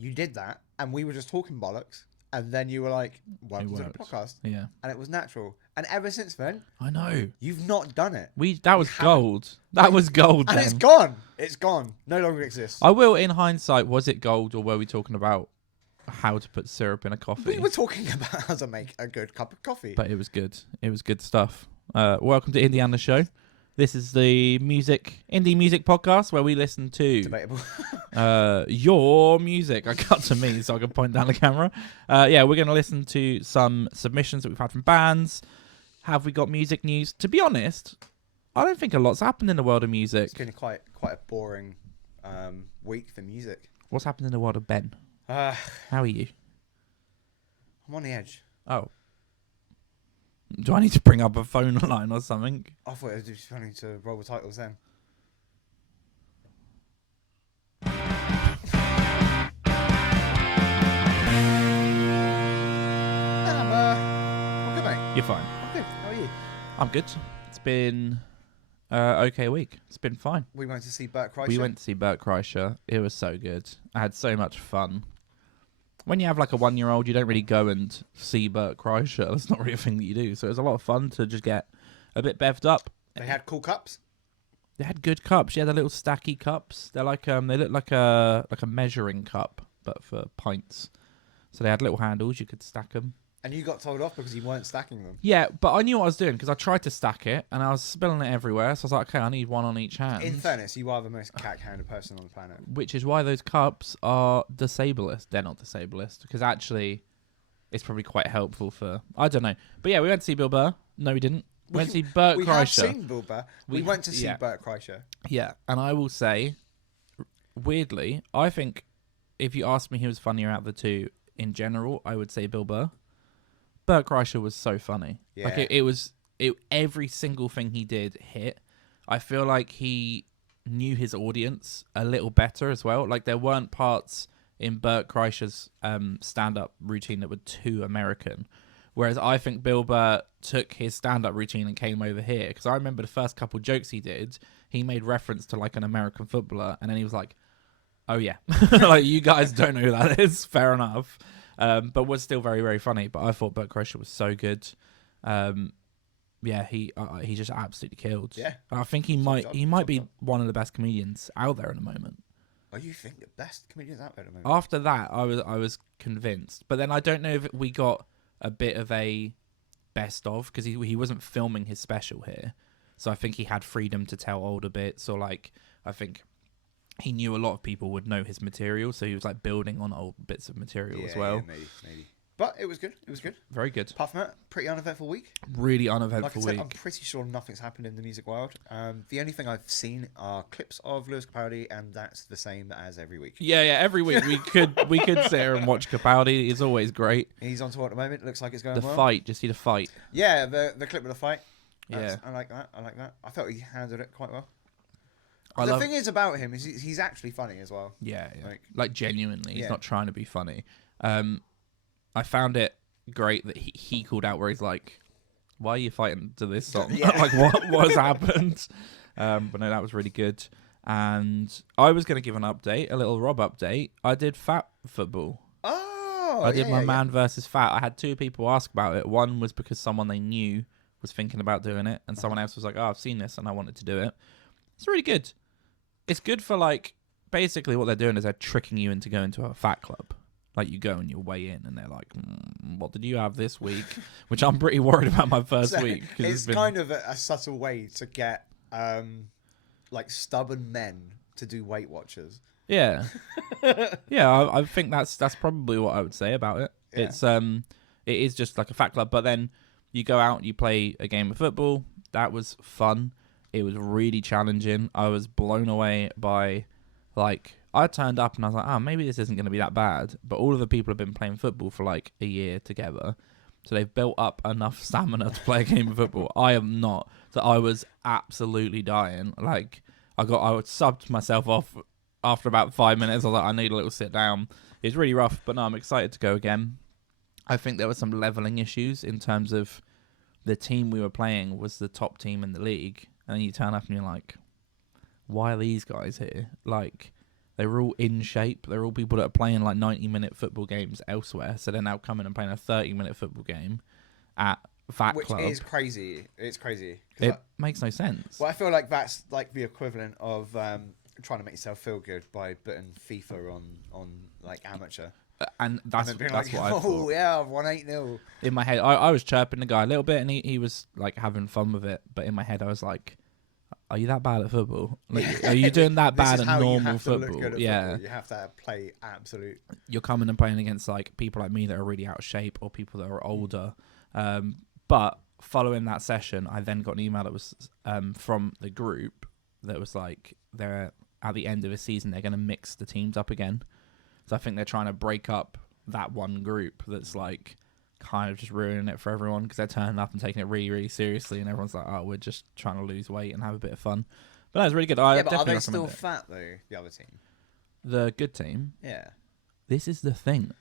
you did that, and we were just talking bollocks, and then you were like, welcome to the podcast. Yeah. And it was natural. And ever since then, I know. you've not done it. That was gold. That was gold. And then. it's gone. It's gone. No longer exists. I will, in hindsight, was it gold or were we talking about how to put syrup in a coffee? We were talking about how to make a good cup of coffee. But it was good. It was good stuff. Welcome to Indiana Show. This is the indie music podcast where we listen to Debatable. your music. I cut to me so I can point down the camera. We're going to listen to some submissions that we've had from bands. Have we got music news? To be honest, I don't think a lot's happened in the world of music. It's been quite a boring week for music. What's happened in the world of Ben? How are you? I'm on the edge. Oh. Do I need to bring up a phone line or something? I thought it was just funny to roll the titles then. I'm good, mate. You're fine. I'm good. How are you? I'm good. It's been okay week. It's been fine. We went to see Bert Kreischer. We went to see Bert Kreischer. It was so good. I had so much fun. When you have like a 1-year-old, you don't really go and see Bert Kreischer. That's not really a thing that you do. So it was a lot of fun to just get a bit bevved up. They had cool cups. They had good cups. Yeah, the little stacky cups. They're like they look like a measuring cup, but for pints. So they had little handles. You could stack them. And you got told off because you weren't stacking them. Yeah, but I knew what I was doing because I tried to stack it and I was spilling it everywhere. So I was like, okay, I need one on each hand. In fairness, you are the most cack-handed person on the planet. Which is why those cups are disableist. They're not disableist because actually it's probably quite helpful for... I don't know. But yeah, we went to see Bill Burr. No, we didn't. We went to see Bert Kreischer. We have seen Bill Burr. We went to see Bert Kreischer. Yeah, and I will say, weirdly, I think if you asked me who was funnier out of the two in general, I would say Bill Burr. Bert Kreischer was so funny. Yeah. Like it was every single thing he did hit. I feel like he knew his audience a little better as well. Like there weren't parts in Bert Kreischer's stand-up routine that were too American. Whereas I think Bill Burr took his stand-up routine and came over here. Because I remember the first couple jokes he did, he made reference to like an American footballer. And then he was like, oh yeah, like you guys don't know who that is. Fair enough. But was still very, very funny. But I thought Bert Kreischer was so good. He just absolutely killed. Yeah. I think he might be one of the best comedians out there at the moment. Oh, you think the best comedians out there at the moment? After that, I was convinced. But then I don't know if we got a bit of a best of because he wasn't filming his special here. So I think he had freedom to tell older bits or like I think he knew a lot of people would know his material, so he was like building on old bits of material as well. Yeah, maybe. But it was good. It was good. Very good. Apart from that, pretty uneventful week. Really uneventful like I said, week. I'm pretty sure nothing's happened in the music world. The only thing I've seen are clips of Lewis Capaldi, and that's the same as every week. Yeah. Every week we could sit here and watch Capaldi. He's always great. He's on tour at the moment. Looks like it's going well. The fight. Just see the fight. Yeah, the clip of the fight. Yeah. I like that. I thought he handled it quite well. The thing is about him is he's actually funny as well. Yeah. Like genuinely, he's Yeah. not trying to be funny. I found it great that he called out where he's like, "Why are you fighting to this song? Yeah. Like what has happened?" But no, that was really good. And I was going to give an update, a little Rob update. I did Fat Football. Oh, I did my man versus Fat. I had 2 people ask about it. One was because someone they knew was thinking about doing it, and someone else was like, "Oh, I've seen this and I wanted to do it." It's really good. It's good for like basically what they're doing is they're tricking you into going to a fat club. Like you go and you weigh in, and they're like, "What did you have this week?" Which I'm pretty worried about my first week. It's kind of a subtle way to get like stubborn men to do Weight Watchers. Yeah, yeah. I think that's probably what I would say about it. Yeah. It is just like a fat club, but then you go out and you play a game of football. That was fun. It was really challenging. I was blown away by, like, I turned up and I was like, oh, maybe this isn't going to be that bad. But all of the people have been playing football for like a year together. So they've built up enough stamina to play a game of football. I am not. So I was absolutely dying. Like, I subbed myself off after about 5 minutes. I was like, I need a little sit down. It's really rough, but no, I'm excited to go again. I think there were some leveling issues in terms of the team we were playing was the top team in the league. And then you turn up and you're like, why are these guys here? Like, They were all in shape. They're all people that are playing like 90-minute football games elsewhere. So they're now coming and playing a 30-minute football game at that club. Which is crazy. It's crazy. It makes no sense. Well, I feel like that's like the equivalent of trying to make yourself feel good by putting FIFA on like amateur. And that's like, what I thought. Oh yeah, I've won 8-0. In my head, I was chirping the guy a little bit, and he was like having fun with it. But in my head, I was like, "Are you that bad at football? Like, are you doing that bad at normal football? Football. You have to play absolute. You're coming and playing against like people like me that are really out of shape, or people that are older. But following that session, I then got an email that was from the group that was like, they're at the end of the season, they're going to mix the teams up again. So I think they're trying to break up that one group that's like kind of just ruining it for everyone, because they're turning up and taking it really, really seriously, and everyone's like, "Oh, we're just trying to lose weight and have a bit of fun." But that's really good. Yeah, but are they still fat though? The other team, the good team. Yeah. This is the thing.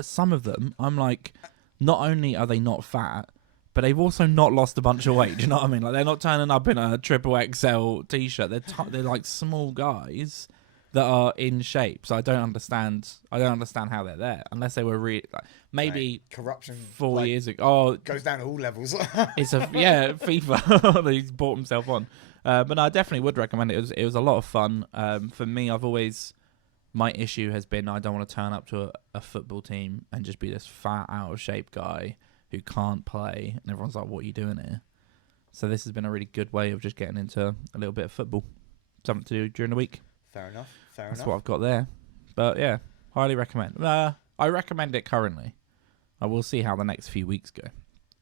Some of them, I'm like, not only are they not fat, but they've also not lost a bunch of weight. Do you know what I mean? Like, they're not turning up in a triple XL t-shirt. They're like small guys that are in shape. So I don't understand how they're there, unless they were really like, maybe corruption 4 years ago. Oh, goes down to all levels. It's FIFA. He's bought himself on. But no, I definitely would recommend it. It was a lot of fun. For me, my issue has been I don't want to turn up to a football team and just be this fat, out of shape guy who can't play, and everyone's like, "What are you doing here?" So this has been a really good way of just getting into a little bit of football, something to do during the week. Fair enough. That's what I've got there. But yeah, highly recommend. I recommend it currently. I will see how the next few weeks go.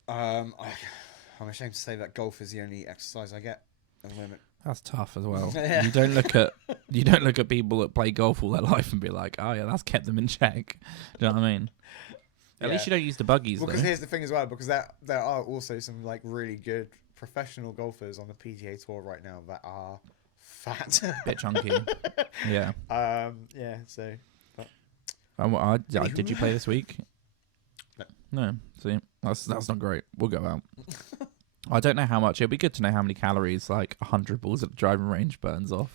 I'm ashamed to say that golf is the only exercise I get at the moment. That's tough as well. Yeah. You don't look at people that play golf all their life and be like, "Oh yeah, that's kept them in check." Do you know what I mean? At least you don't use the buggies. Well, because here's the thing as well, because there are also some like really good professional golfers on the PGA Tour right now that are fat, bit chunky. Yeah. Yeah. So. Did you play this week? No. See, that's not great. We'll go out. I don't know how much. It'd be good to know how many calories like 100 balls at the driving range burns off.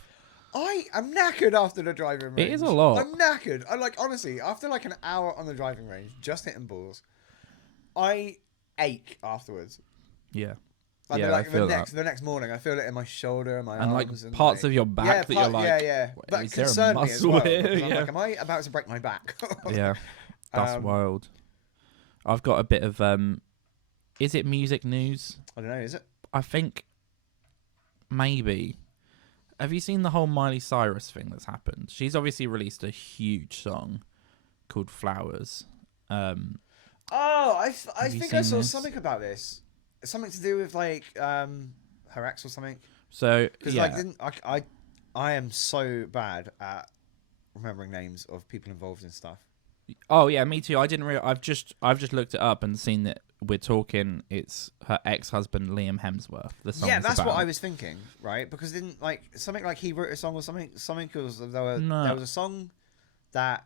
I am knackered after the driving range. It is a lot. I'm knackered. I like, honestly, after like an hour on the driving range, just hitting balls, I ache afterwards. Yeah. Like, yeah, like I feel the next morning, I feel it in my shoulder, my and arms, like parts of your back that you're like, yeah. That is there a concerned me as muscle well. here? I'm like, am I about to break my back? Yeah, that's wild. I've got a bit of is it music news? I don't know. Is it? I think maybe. Have you seen the whole Miley Cyrus thing that's happened? She's obviously released a huge song called Flowers. I think I saw this? something about this. Something to do with like her ex or something. So Because yeah. I am so bad at remembering names of people involved in stuff. Oh yeah, me too. I didn't really. I've just looked it up and seen that we're talking. It's her ex-husband Liam Hemsworth. The song. Yeah, that's what I was thinking, right? Because didn't like something like he wrote a song or something. Something because there was a song that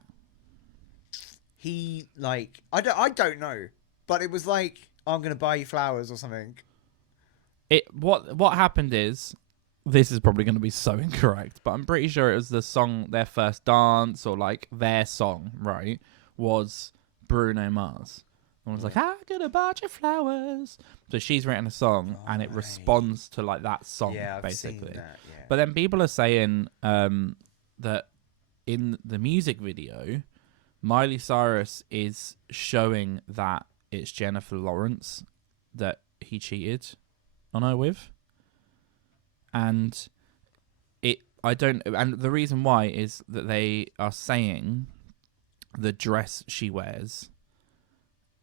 he like. I don't know, but it was like I'm gonna buy you flowers or something. What happened is. This is probably going to be so incorrect, but I'm pretty sure it was the song, their first dance, or like their song, right? Was Bruno Mars. And was like, I'm going to buy you flowers. So she's written a song and it responds to like that song, basically. Seen that, yeah. But then people are saying that in the music video, Miley Cyrus is showing that it's Jennifer Lawrence that he cheated on her with. And the reason why is that they are saying the dress she wears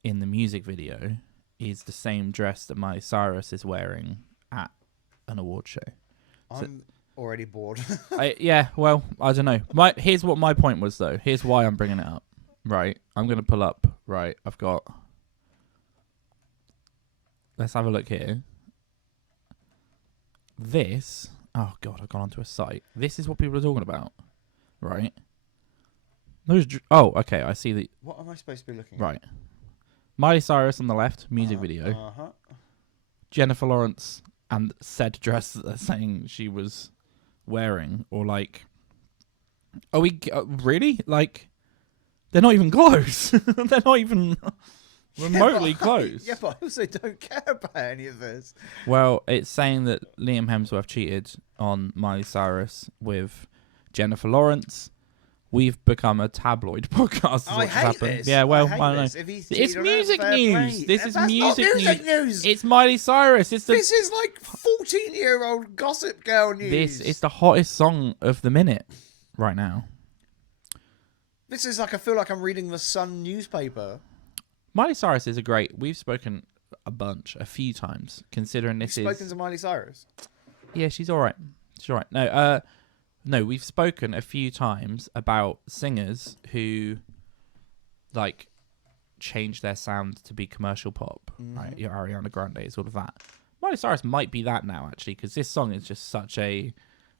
in the music video is the same dress that Miley Cyrus is wearing at an award show. I'm already bored. Well, I don't know. Here's what my point was, though. Here's why I'm bringing it up. Right, I'm going to pull up. Right, I've got... Let's have a look here. This, oh god, I've gone onto a site. This is what people are talking about, right? Okay, I see the. What am I supposed to be looking at? Miley Cyrus on the left, music video. Jennifer Lawrence and said dress that they're saying she was wearing, or like Are we really? Like, they're not even close. They're not even remotely close. Yeah, but I also don't care about any of this. Well, it's saying that Liam Hemsworth cheated on Miley Cyrus with Jennifer Lawrence. We've become a tabloid podcast. I hate this. Yeah, well, I don't know. this. If he's It's cheated on music her, fair news. play. This is That's music not music news. It's Miley Cyrus. This is like 14-year-old gossip girl news. This is the hottest song of the minute right now. This is like I feel like I'm reading the Sun newspaper. Miley Cyrus is we've spoken a few times, considering this You've spoken to Miley Cyrus? Yeah, she's all right. She's all right. No, we've spoken a few times about singers who, like, change their sound to be commercial pop. Right, your Ariana Grande, sort of that. Miley Cyrus might be that now, actually, because this song is just such a,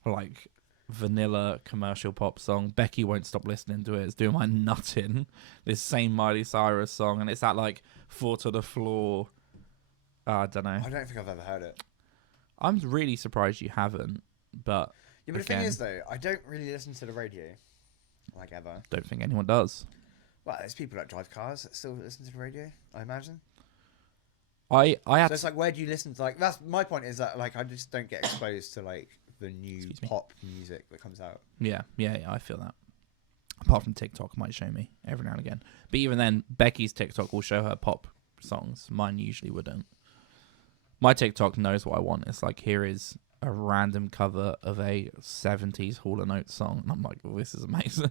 like, vanilla commercial pop song. Becky won't stop listening to it. It's doing my nut in. This same Miley Cyrus song, and it's that, like, four to the floor. I don't know. I don't think I've ever heard it. I'm really surprised you haven't, but... Yeah, but the thing is, though, I don't really listen to the radio, like, ever. Don't think anyone does. Well, there's people that drive cars that still listen to the radio, I imagine. I have... So it's like, where do you listen to, like, that's my point is that, like, I just don't get exposed to, like, the new pop music that comes out. Yeah, I feel that. Apart from TikTok might show me every now and again. But even then, Becky's TikTok will show her pop songs. Mine usually wouldn't. My TikTok knows what I want. It's like, here is a random cover of a 70s Hall & Oates song. And I'm like, well, this is amazing.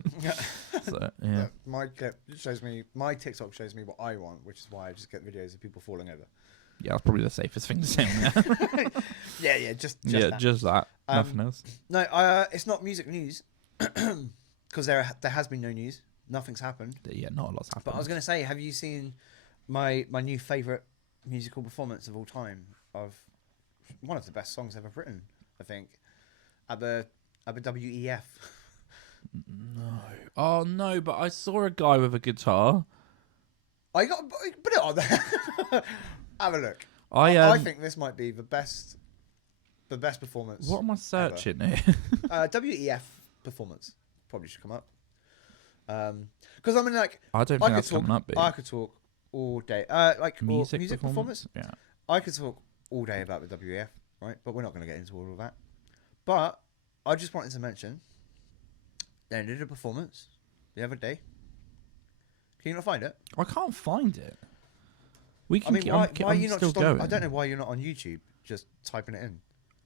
So, yeah. My TikTok shows me what I want, which is why I just get videos of people falling over. Yeah, that's probably the safest thing to say on there. yeah, just that. Just that. Nothing else. No, it's not music news because there has been no news. Nothing's happened. Yeah, not a lot's happened. But I was going to say, have you seen my new favourite musical performance of all time of one of the best songs ever written, I think, at the WEF? No. Oh, no, but I saw a guy with a guitar. Put it on there. Have a look. I think this might be the best performance. What am I searching here? WEF performance probably should come up. Because I mean, like, I don't think that's coming up. I could talk all day. Like music performance. Yeah. I could talk all day about the WEF, right? But we're not going to get into all of that. But I just wanted to mention they did a performance the other day. Can you not find it? I can't find it. We can. I mean, why are you not still just going. I don't know why you're not on YouTube. Just typing it in.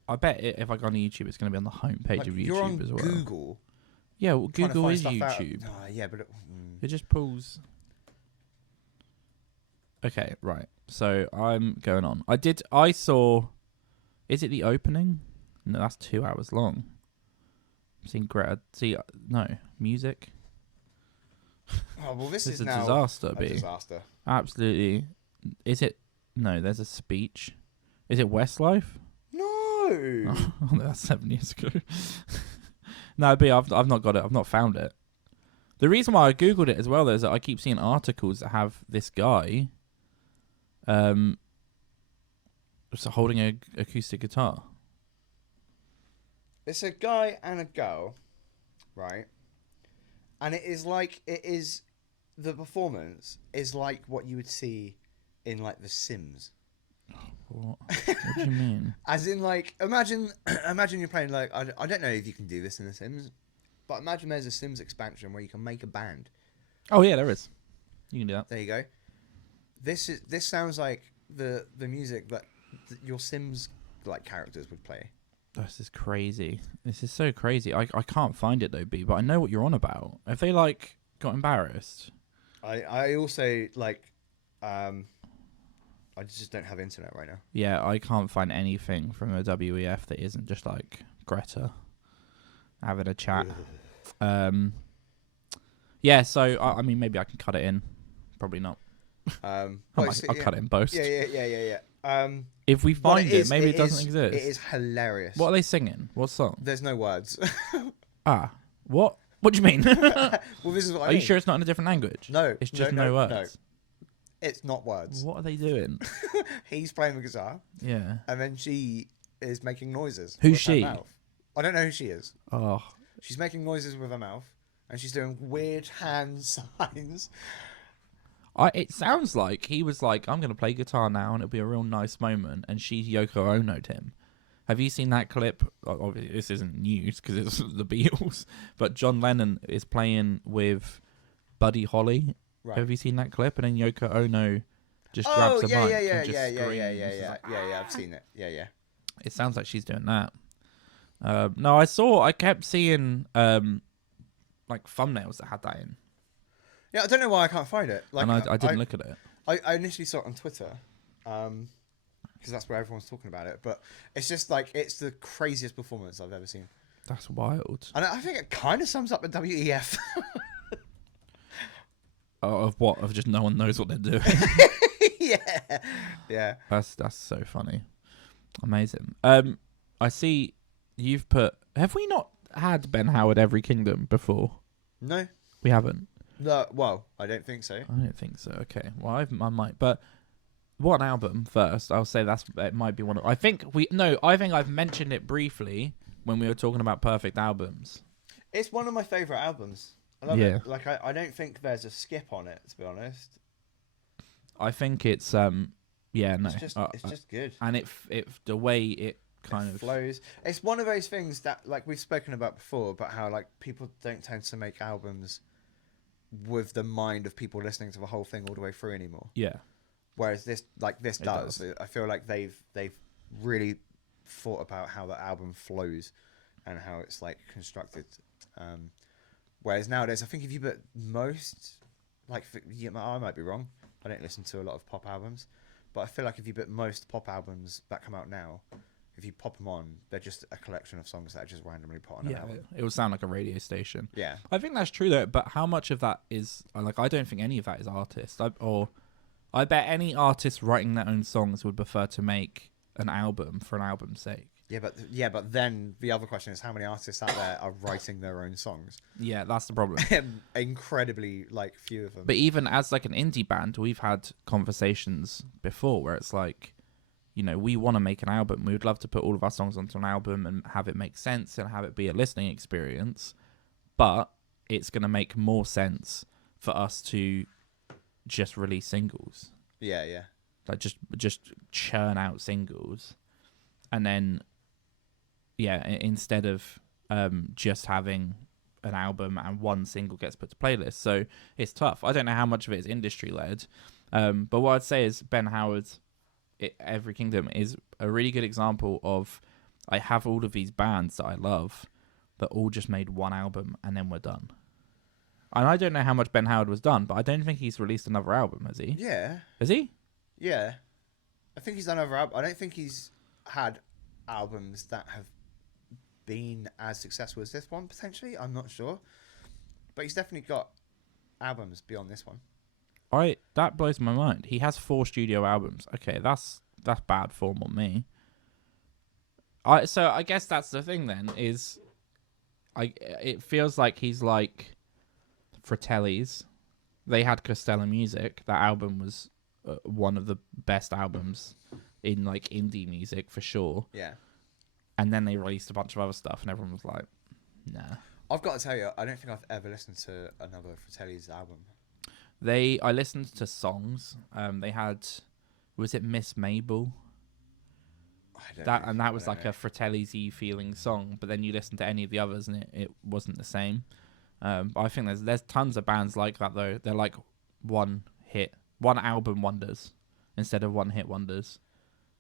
I bet if I go on YouTube, it's going to be on the homepage of YouTube you're on as well. Google. Yeah, well, Google is YouTube. Yeah, but it just pulls. Okay, right. So I'm going on. I saw. Is it the opening? No, that's 2 hours long. I've seen Greta. No music. Oh well, this is a now disaster. a disaster. Absolutely. Is it? No, there's a speech. Is it Westlife? No. Oh, that's 7 years ago. No, B, I've not got it. I've not found it. The reason why I googled it as well though, is that I keep seeing articles that have this guy, holding an acoustic guitar. It's a guy and a girl, right? And the performance is like what you would see in like The Sims. What do you mean? As in, like, imagine you're playing, like, I don't know if you can do this in The Sims, but imagine there's a Sims expansion where you can make a band. Oh yeah, there is. You can do that. There you go. This sounds like the music that your Sims like characters would play. This is crazy. This is so crazy. I can't find it though, B, but I know what you're on about. Have they like got embarrassed? I also like I just don't have internet right now. Yeah, I can't find anything from a WEF that isn't just like Greta having a chat. Yeah, so I mean, maybe I can cut it in. Probably not. I'll cut it in post. Yeah. If we find it, maybe it doesn't exist. It is hilarious. What are they singing? What song? There's no words. What? What do you mean? Well, this is what I mean. Are you sure it's not in a different language? No. It's just no words. No. It's not words. What are they doing? He's playing the guitar. Yeah. And then she is making noises. Who's she? I don't know who she is. Oh. She's making noises with her mouth, and she's doing weird hand signs. It sounds like he was like, I'm going to play guitar now and it'll be a real nice moment. And she Yoko Ono'd him. Have you seen that clip? Obviously, this isn't news because it's the Beatles. But John Lennon is playing with Buddy Holly. Right. Have you seen that clip? And then Yoko Ono just grabs the mic and just yeah. screams. Yeah, I've seen it. Yeah. It sounds like she's doing that. No, I kept seeing like thumbnails that had that in. Yeah, I don't know why I can't find it. Like, and I didn't look at it. I initially saw it on Twitter, because that's where everyone's talking about it. But it's just like, it's the craziest performance I've ever seen. That's wild. And I think it kind of sums up the WEF. Of what? Of just no one knows what they're doing. Yeah. That's so funny. Amazing. I see you've put. Have we not had Ben Howard Every Kingdom before? No. We haven't. No. Well, I don't think so. I don't think so. Okay. Well, I might. But what album first? I'll say it might be one of. I think I've mentioned it briefly when we were talking about perfect albums. It's one of my favorite albums. I love it. Like, I don't think there's a skip on it, to be honest. I think it's It's just good. And it the way it kind of flows. It's one of those things that, like, we've spoken about before, about how, like, people don't tend to make albums with the mind of people listening to the whole thing all the way through anymore. Yeah. Whereas this does. I feel like they've really thought about how the album flows and how it's, like, constructed. Whereas nowadays, I think if you put most, like, I might be wrong. I don't listen to a lot of pop albums, but I feel like if you put most pop albums that come out now, if you pop them on, they're just a collection of songs that are just randomly put on an album. It will sound like a radio station. Yeah. I think that's true though, but how much of that is like? I don't think any of that is artists. I bet any artist writing their own songs would prefer to make an album for an album's sake. But then the other question is, how many artists out there are writing their own songs? Yeah, that's the problem. Incredibly, like, few of them. But even as like an indie band, we've had conversations before where it's like, you know, we want to make an album. We would love to put all of our songs onto an album and have it make sense and have it be a listening experience. But it's going to make more sense for us to just release singles. Yeah. Like just churn out singles, and then instead of just having an album and one single gets put to playlist. So it's tough. I don't know how much of it is industry led, but what I'd say is Ben Howard's Every Kingdom is a really good example of, I have all of these bands that I love that all just made one album and then we're done. And I don't know how much Ben Howard was done, but I don't think he's released another album, has he? Yeah. Has he? Yeah. I think he's done other albums. I don't think he's had albums that have been as successful as this one, potentially. I'm not sure. But he's definitely got albums beyond this one. That blows my mind. He has 4 studio albums. Okay, that's bad form on me. So I guess that's the thing then, is it feels like he's like Fratelli's. They had Costello Music. That album was one of the best albums in like indie music for sure. Yeah. And then they released a bunch of other stuff and everyone was like, nah. I've got to tell you, I don't think I've ever listened to another Fratelli's album. I listened to songs. They had, was it Miss Mabel? That was like a Fratelli's-y feeling song, but then you listen to any of the others and it wasn't the same. But I think there's tons of bands like that though. They're like one album wonders instead of one hit wonders.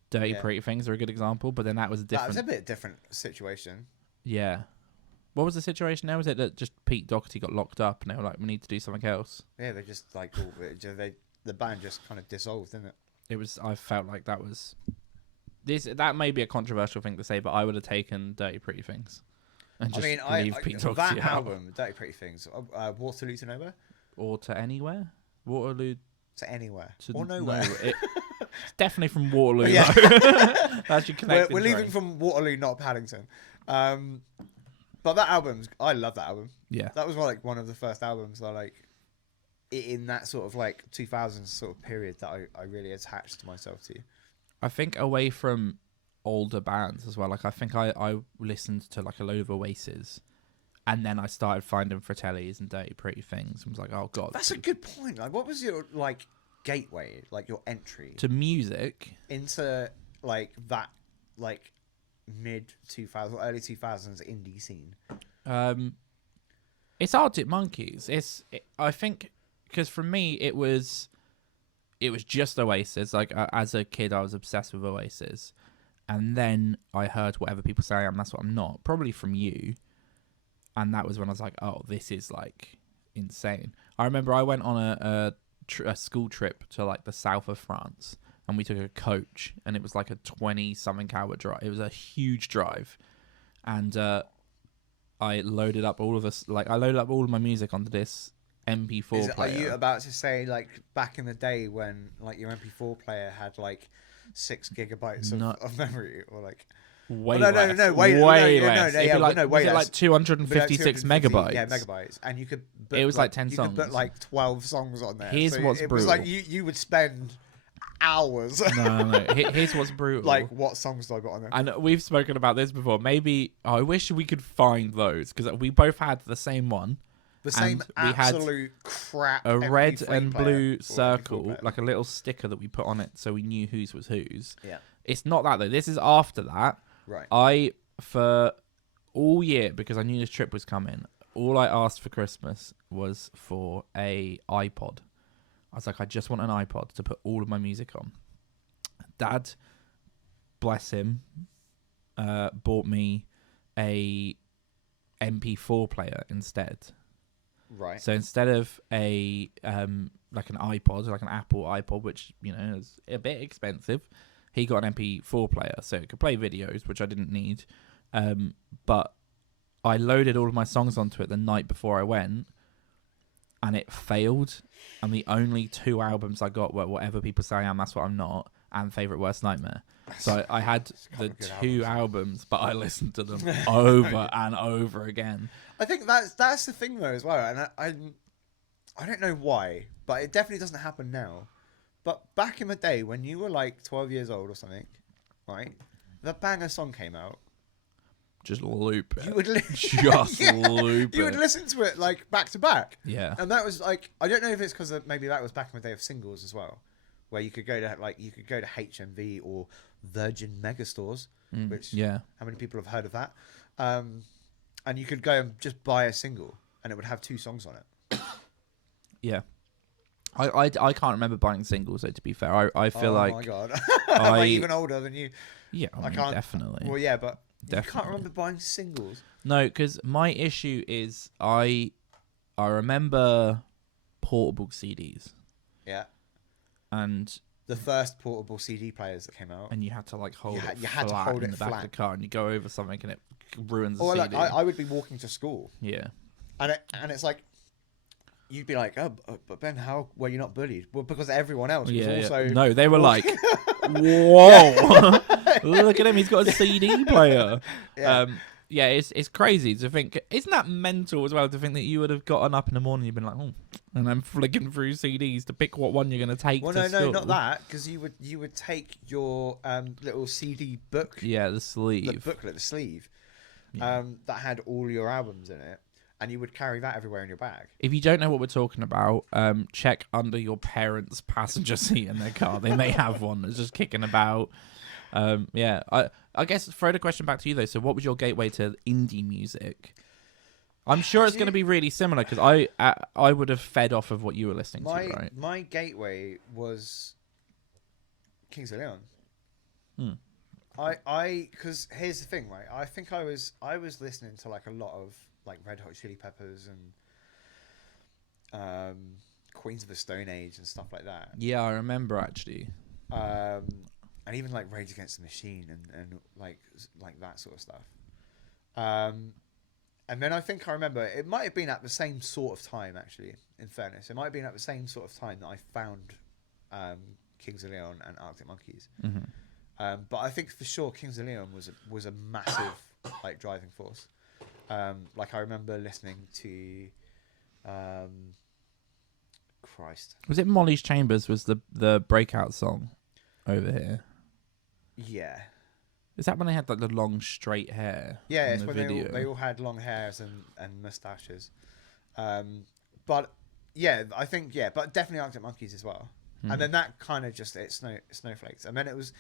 Dirty Pretty Things are a good example, but then that was different. That was a bit different situation. Yeah. What was the situation there? Was it that just Pete Doherty got locked up and they were like, we need to do something else? Yeah, they just like the band just kind of dissolved, didn't it? I felt like that was that may be a controversial thing to say, but I would have taken Dirty Pretty Things. And just leave Pete Doherty that out. album, Dirty Pretty Things, Waterloo to Nowhere, or to Anywhere, Waterloo to Anywhere, to or Nowhere. It's definitely from Waterloo. Yeah. That's your connecting We're leaving train. from Waterloo, not Paddington. But that album, I love that album. Yeah, that was one of the first albums I like in that sort of like 2000s sort of period that I really attached myself to. I think away from older bands as well. Like I think I listened to like a load of Oasis, And then I started finding Fratellis and Dirty Pretty Things. I was like, oh god, That's a good point. Like, what was your like gateway, like your entry to music into like that, like mid 2000s, early 2000s indie scene? It's Arctic Monkeys. I think because for me it was just Oasis. Like as a kid, I was obsessed with Oasis, and then I heard Whatever People Say I Am, That's What I'm Not, probably from you, and that was when I was like, oh, this is like insane. I remember I went on a school trip to like the south of France, and we took a coach, and it was like a 20-something hour drive. It was a huge drive, and I loaded up all of my music onto this MP4 player. Are you about to say like back in the day when like your MP4 player had like 6 gigabytes of memory, or like way less. Way less. It'd be like 256 megabytes. Yeah, megabytes, and you could. It was like 10 you songs. You could put like 12 songs on there. Here's what's it brutal. was like you would spend hours. No. Here's what's brutal. Like, what songs do I got on there? And we've spoken about this before. Maybe I wish we could find those, because we both had the same one. The same absolute crap. A MP3 red and player blue circle, like a little sticker that we put on it, so we knew whose was whose. Yeah. It's not that though. This is after that. Right. For all year, because I knew this trip was coming, all I asked for Christmas was for a iPod. I was like, I just want an iPod to put all of my music on. Dad, bless him, bought me a MP4 player instead. Right. So instead of a like an iPod, like an Apple iPod, which is a bit expensive, he got an MP4 player, so it could play videos, which I didn't need. But I loaded all of my songs onto it the night before I went, and it failed. And the only 2 albums I got were Whatever People Say I Am, That's What I'm Not, and Favorite Worst Nightmare. So I had the 2 albums, but I listened to them over and over again. I think that's the thing though as well, and I don't know why, but it definitely doesn't happen now. But back in the day when you were like 12 years old or something, right? The banger song came out. Just loop it. You would loop it. You would listen to it like back to back. Yeah. And that was like, I don't know if it's because maybe that was back in the day of singles as well, where you could go to HMV or Virgin Megastores, which how many people have heard of that? And you could go and just buy a single, and it would have 2 songs on it. Yeah. I can't remember buying singles though, to be fair. I feel like... Oh my God. I'm like even older than you. Yeah, I can't, definitely. Well, yeah, but definitely. You can't remember buying singles. No, because my issue is I remember portable CDs. Yeah. And... the first portable CD players that came out. And you had to like hold it you had to hold in it the back flat. of the car, and you go over something and it ruins the or CD. like I would be walking to school. Yeah. And it's like, you'd be like, oh, but Ben, how were you not bullied? Well, because everyone else was also... Yeah. No, they were like, whoa, look at him, he's got a CD player. Yeah. It's crazy to think. Isn't that mental as well, to think that you would have gotten up in the morning and you've been like, oh, and I'm flicking through CDs to pick what one you're going to take to school. No, not that, because you would take your little CD book. Yeah, the sleeve. The booklet, the sleeve, that had all your albums in it. And you would carry that everywhere in your bag. If you don't know what we're talking about, check under your parents' passenger seat in their car. They may have one that's just kicking about. Yeah, I guess throw the question back to you though. So, what was your gateway to indie music? I'm sure it's going to be really similar, because I would have fed off of what you were listening to, right? My gateway was Kings of Leon. Because here's the thing, right? I think I was listening to like a lot of like Red Hot Chili Peppers and Queens of the Stone Age and stuff like that. Yeah, I remember actually. And even like Rage Against the Machine and like that sort of stuff. And then I think I remember it might have been at the same sort of time, actually. In fairness, it might have been at the same sort of time that I found Kings of Leon and Arctic Monkeys. Mm-hmm. But I think for sure Kings of Leon was a massive like driving force. Like I remember listening to, Christ. Was it Molly's Chambers was the breakout song over here? Yeah. Is that when they had like the long straight hair? Yeah, on it's the when video? they all had long hairs and mustaches. But yeah, I think but definitely Arctic Monkeys as well. And then that kind of just snowflakes, and then it was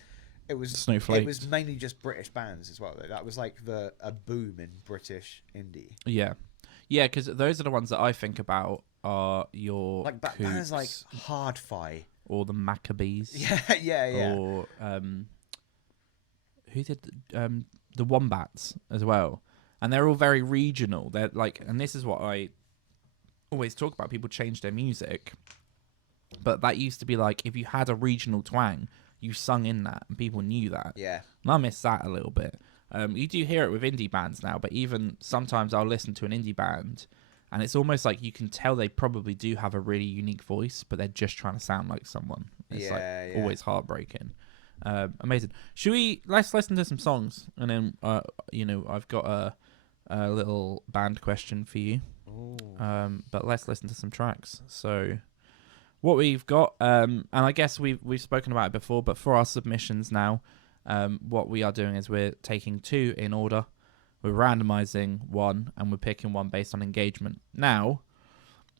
Snowflakes. mainly just British bands as well. Though that was like a boom in British indie. Yeah, yeah, because those are the ones that I think about are your Like bands like Hard-Fi or the Maccabees. Yeah. Or who did the Wombats as well, and they're all very regional. They're like, and this is what I always talk about. People change their music, but that used to be like if you had a regional twang, you sung in that, and people knew that. Yeah. And I miss that a little bit. You do hear it with indie bands now, but even sometimes I'll listen to an indie band, and it's almost like you can tell they probably do have a really unique voice, but they're just trying to sound like someone. It's always heartbreaking. Amazing. Let's listen to some songs, and then I've got a little band question for you. But let's listen to some tracks. So what we've got, and I guess we've spoken about it before, but for our submissions now, what we are doing is we're taking 2 in order. We're randomizing 1, and we're picking 1 based on engagement. Now,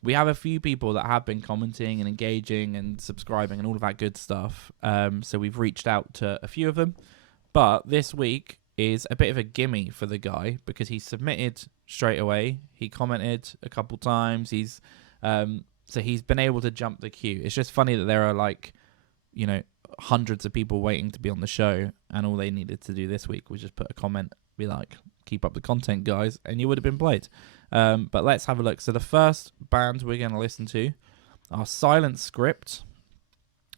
we have a few people that have been commenting and engaging and subscribing and all of that good stuff. So we've reached out to a few of them. But this week is a bit of a gimme for the guy because he submitted straight away. He commented a couple times. So he's been able to jump the queue. It's just funny that there are hundreds of people waiting to be on the show, and all they needed to do this week was just put a comment, be like, keep up the content, guys, and you would have been played. But let's have a look. So the first band we're going to listen to are Silent Script.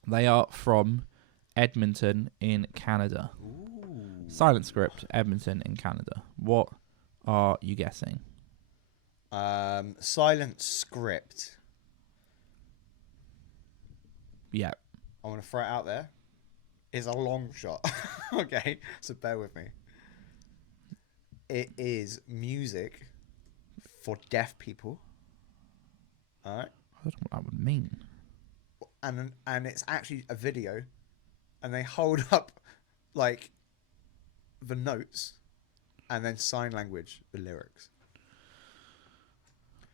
They are from Edmonton in Canada. Ooh. Silent Script, Edmonton in Canada. What are you guessing? Silent Script. Yeah. I want to throw it out there. Is a long shot. Okay, so bear with me. It is music for deaf people. All right. I don't know what that would mean. And it's actually a video, and they hold up like the notes, and then sign language the lyrics.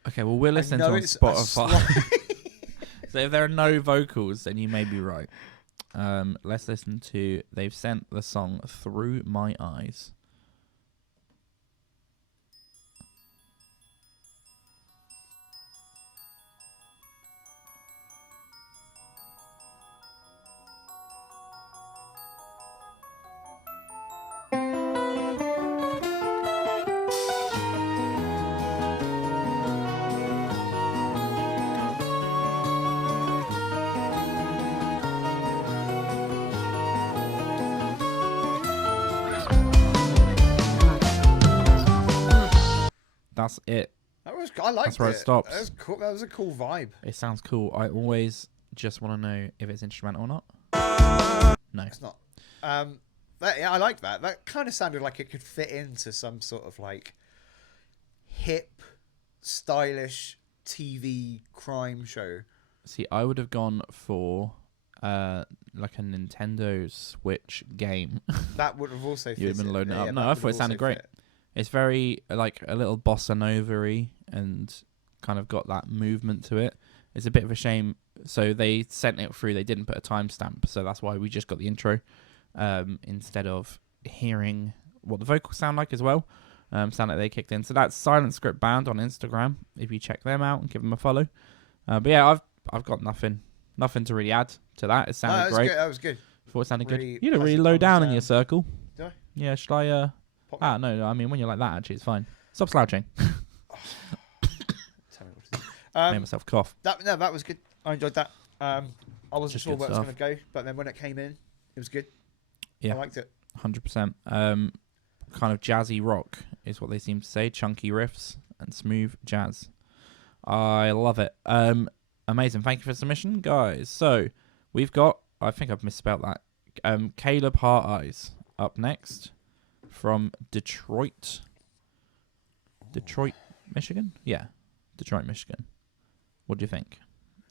Okay, well we're listening to on Spotify. So if there are no vocals, then you may be right. Let's listen to. They've sent the song Through My Eyes. That's it. I liked it. That's where it stops. That was cool. That was a cool vibe. It sounds cool. I always just want to know if it's instrumental or not. No, It's not. I like that. That kind of sounded like it could fit into some sort of like hip, stylish TV crime show. See, I would have gone for like a Nintendo Switch game. That would have also fit. You would have been loading it up. Yeah, No, that I would thought it have sounded also great. fit. It's very like a little bossa nova-y and kind of got that movement to it. It's a bit of a shame. So they sent it through. They didn't put a timestamp, so that's why we just got the intro instead of hearing what the vocals sound like as well. Sound like they kicked in. So that's Silent Script Band on Instagram. If you check them out and give them a follow. But yeah, I've got nothing to really add to that. It sounded great. That was good. Thought it sounded Really good. You look really low down in your circle. Do I? Yeah, should I? No. I mean, when you're like that, actually, it's fine. Stop slouching. Tell me what to do. Made myself cough. That was good. I enjoyed that. I wasn't Just sure good where it was stuff. going to go, but then when it came in, it was good. Yeah. I liked it. 100%. Kind of jazzy rock is what they seem to say. Chunky riffs and smooth jazz. I love it. Amazing. Thank you for the submission, guys. So we've got, I think I've misspelled that. Caleb Heart Eyes up next from Detroit. Detroit, Michigan? Yeah. Detroit, Michigan. What do you think?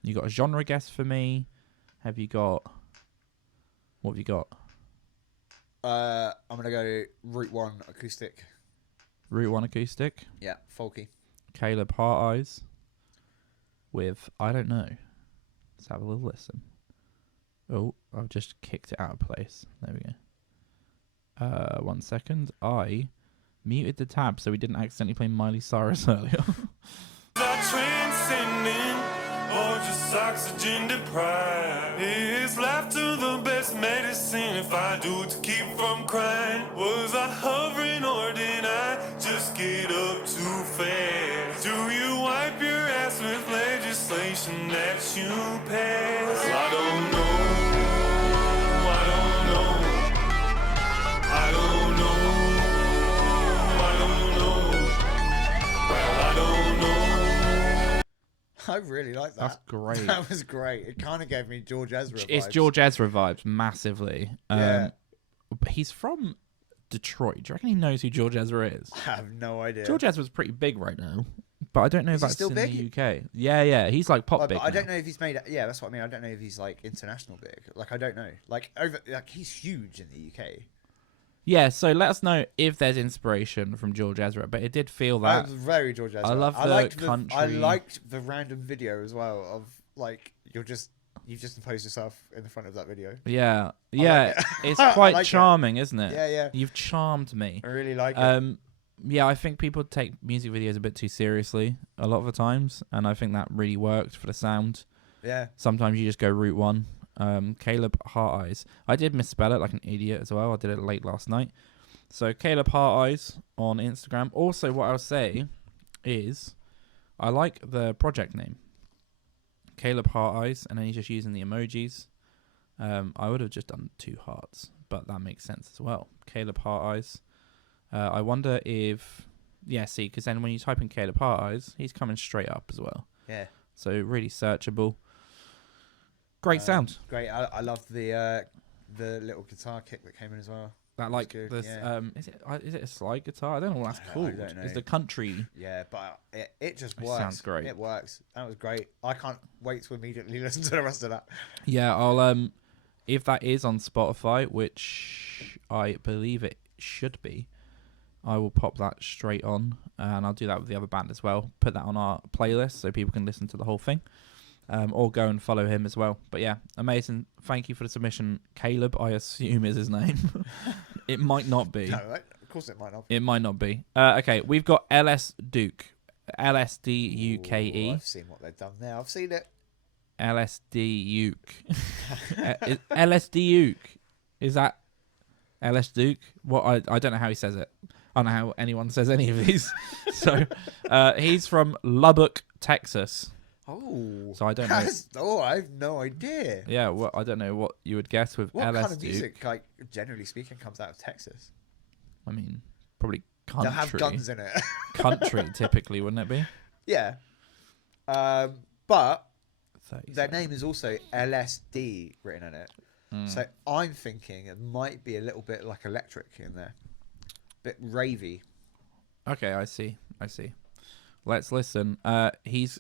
You got a genre guess for me? What have you got? I'm gonna go Route 1 acoustic. Route 1 acoustic. Yeah, folky. Caleb Heart Eyes with I don't know. Let's have a little listen. Oh, I've just kicked it out of place. There we go. 1 second. I muted the tab so we didn't accidentally play Miley Cyrus earlier. Transcending or just oxygen deprived. Is laughter the best medicine if I do to keep from crying? Was I hovering or did I just get up too fast? Do you wipe your ass with legislation that you pass? I don't know. I don't know. I don't know. I don't know. Well, I don't know. I really like that. That's great. That was great. It kind of gave me George Ezra vibes. It's George Ezra vibes massively. Yeah. But he's from Detroit. Do you reckon he knows who George Ezra is? I have no idea. George Ezra's pretty big right now, but I don't know if Is he that's still in big? the UK. Yeah, he's like pop But big. I don't now. know if he's made. Yeah, that's what I mean. I don't know if he's like international big. Like I don't know. Like he's huge in the UK. Yeah, so let us know if there's inspiration from George Ezra. But it did feel that. That was very George Ezra. I love the liked country. I liked the random video as well of like you've just imposed yourself in the front of that video. Yeah, it. it's I quite like it. charming, isn't it? Yeah. You've charmed me. I really like it. Yeah, I think people take music videos a bit too seriously a lot of the times, and I think that really worked for the sound. Yeah. Sometimes you just go Route 1. Caleb Heart Eyes. I did misspell it like an idiot as well. I did it late last night. So Caleb Heart Eyes on Instagram. Also, what I'll say is I like the project name. Caleb Heart Eyes, and then he's just using the emojis. I would have just done 2 hearts, but that makes sense as well. Caleb Heart Eyes. I wonder if... Yeah, see, because then when you type in Caleb Heart Eyes, he's coming straight up as well. Yeah. So really searchable. Great sound. Great. I love the little guitar kick that came in as well. That like good, this yeah. Is it a slide guitar? I don't know what that's I called. don't know. It's the country. Yeah, but it just It works. sounds great. It works. That was great. I can't wait to immediately listen to the rest of that. Yeah, I'll if that is on Spotify, which I believe it should be, I will pop that straight on, and I'll do that with the other band as well. Put that on our playlist so people can listen to the whole thing. Or go and follow him as well. But yeah, amazing. Thank you for the submission. Caleb, I assume, is his name. It might not be. No, of course it might not. It might not be. Okay, we've got Lsduke. Lsduke. Ooh, I've seen what they've done there. I've seen it. Lsduke. Lsduke. Is that Lsduke? What? I don't know how he says it. I don't know how anyone says any of these. So he's from Lubbock, Texas. Oh. So I don't know. Oh, I have no idea. Yeah, well, I don't know what you would guess with What Lsduke. kind of music, like generally speaking, comes out of Texas? I mean, probably country. They'll have guns in it. Country, typically, wouldn't it be? Yeah. But 30 their name is also LSD written in it. So I'm thinking it might be a little bit like electric in there. Bit ravey. Okay, I see. Let's listen. It's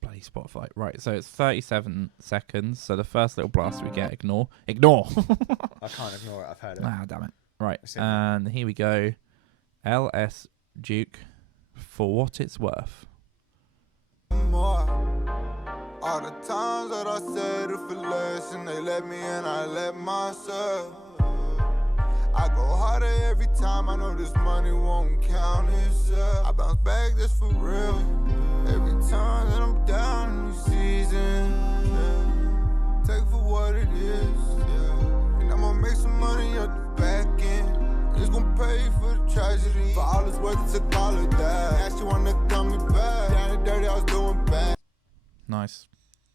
bloody Spotify. Right, so it's 37 seconds. So the first little blast we get, ignore. I can't ignore it. I've heard it. Ah, damn it. Right, It's in and here we go. Lsduke, For What It's Worth. More. All the times that I said it for less, and they let me and I let myself. I go harder every time, I know this money won't count itself. I bounce back, that's for real. Every time that I'm down in the season, yeah. Take it for what it is, yeah. And I'm gonna make some money at the back end. It's gonna pay for the tragedy. For all it's worth, it took all of that. Now she wanna come me back. Down and dirty, I was doing bad. Nice.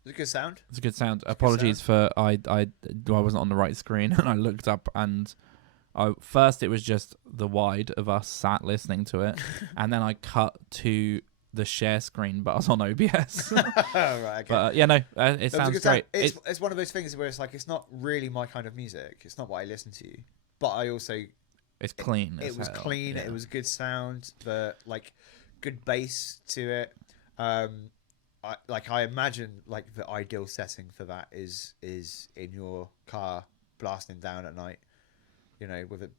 Is it a good sound? It's a good sound. Apologies for I wasn't on the right screen and I looked up and first it was just the wide of us sat listening to it, and then I cut to the share screen, but I was on OBS. Right, okay. But yeah, no, it sounds great. It's one of those things where it's like it's not really my kind of music. It's not what I listen to, but I also It's clean. it was hell. clean. Yeah. It was good sound. The like good bass to it. I imagine like the ideal setting for that is in your car blasting down at night. you know, with it.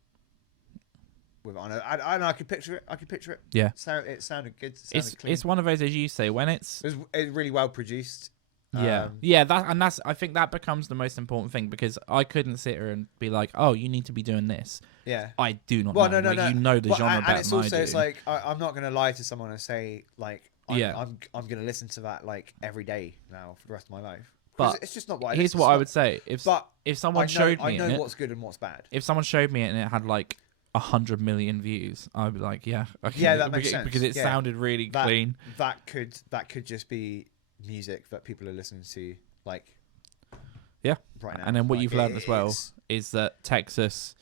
With on I could picture it. Yeah. So it sounded good. It sounded clean. It's one of those, as you say, when it's It was really well produced. yeah. That's I think that becomes the most important thing, because I couldn't sit here and be like, oh, you need to be doing this. Yeah. I do not Well, know. no. You know the genre better and it's than also I do. it's like I'm not gonna lie to someone and say like I'm gonna listen to that like every day now for the rest of my life. But it's just not what I here's listen what to. I would say: if someone showed me I know it, what's good and what's bad. if someone showed me it and it had like 100 million views, I'd be like, yeah, okay. Yeah, that makes sense. Because it sounded really clean. That could just be music that people are listening to, like right now. And then what like, you've learned as well is that Texas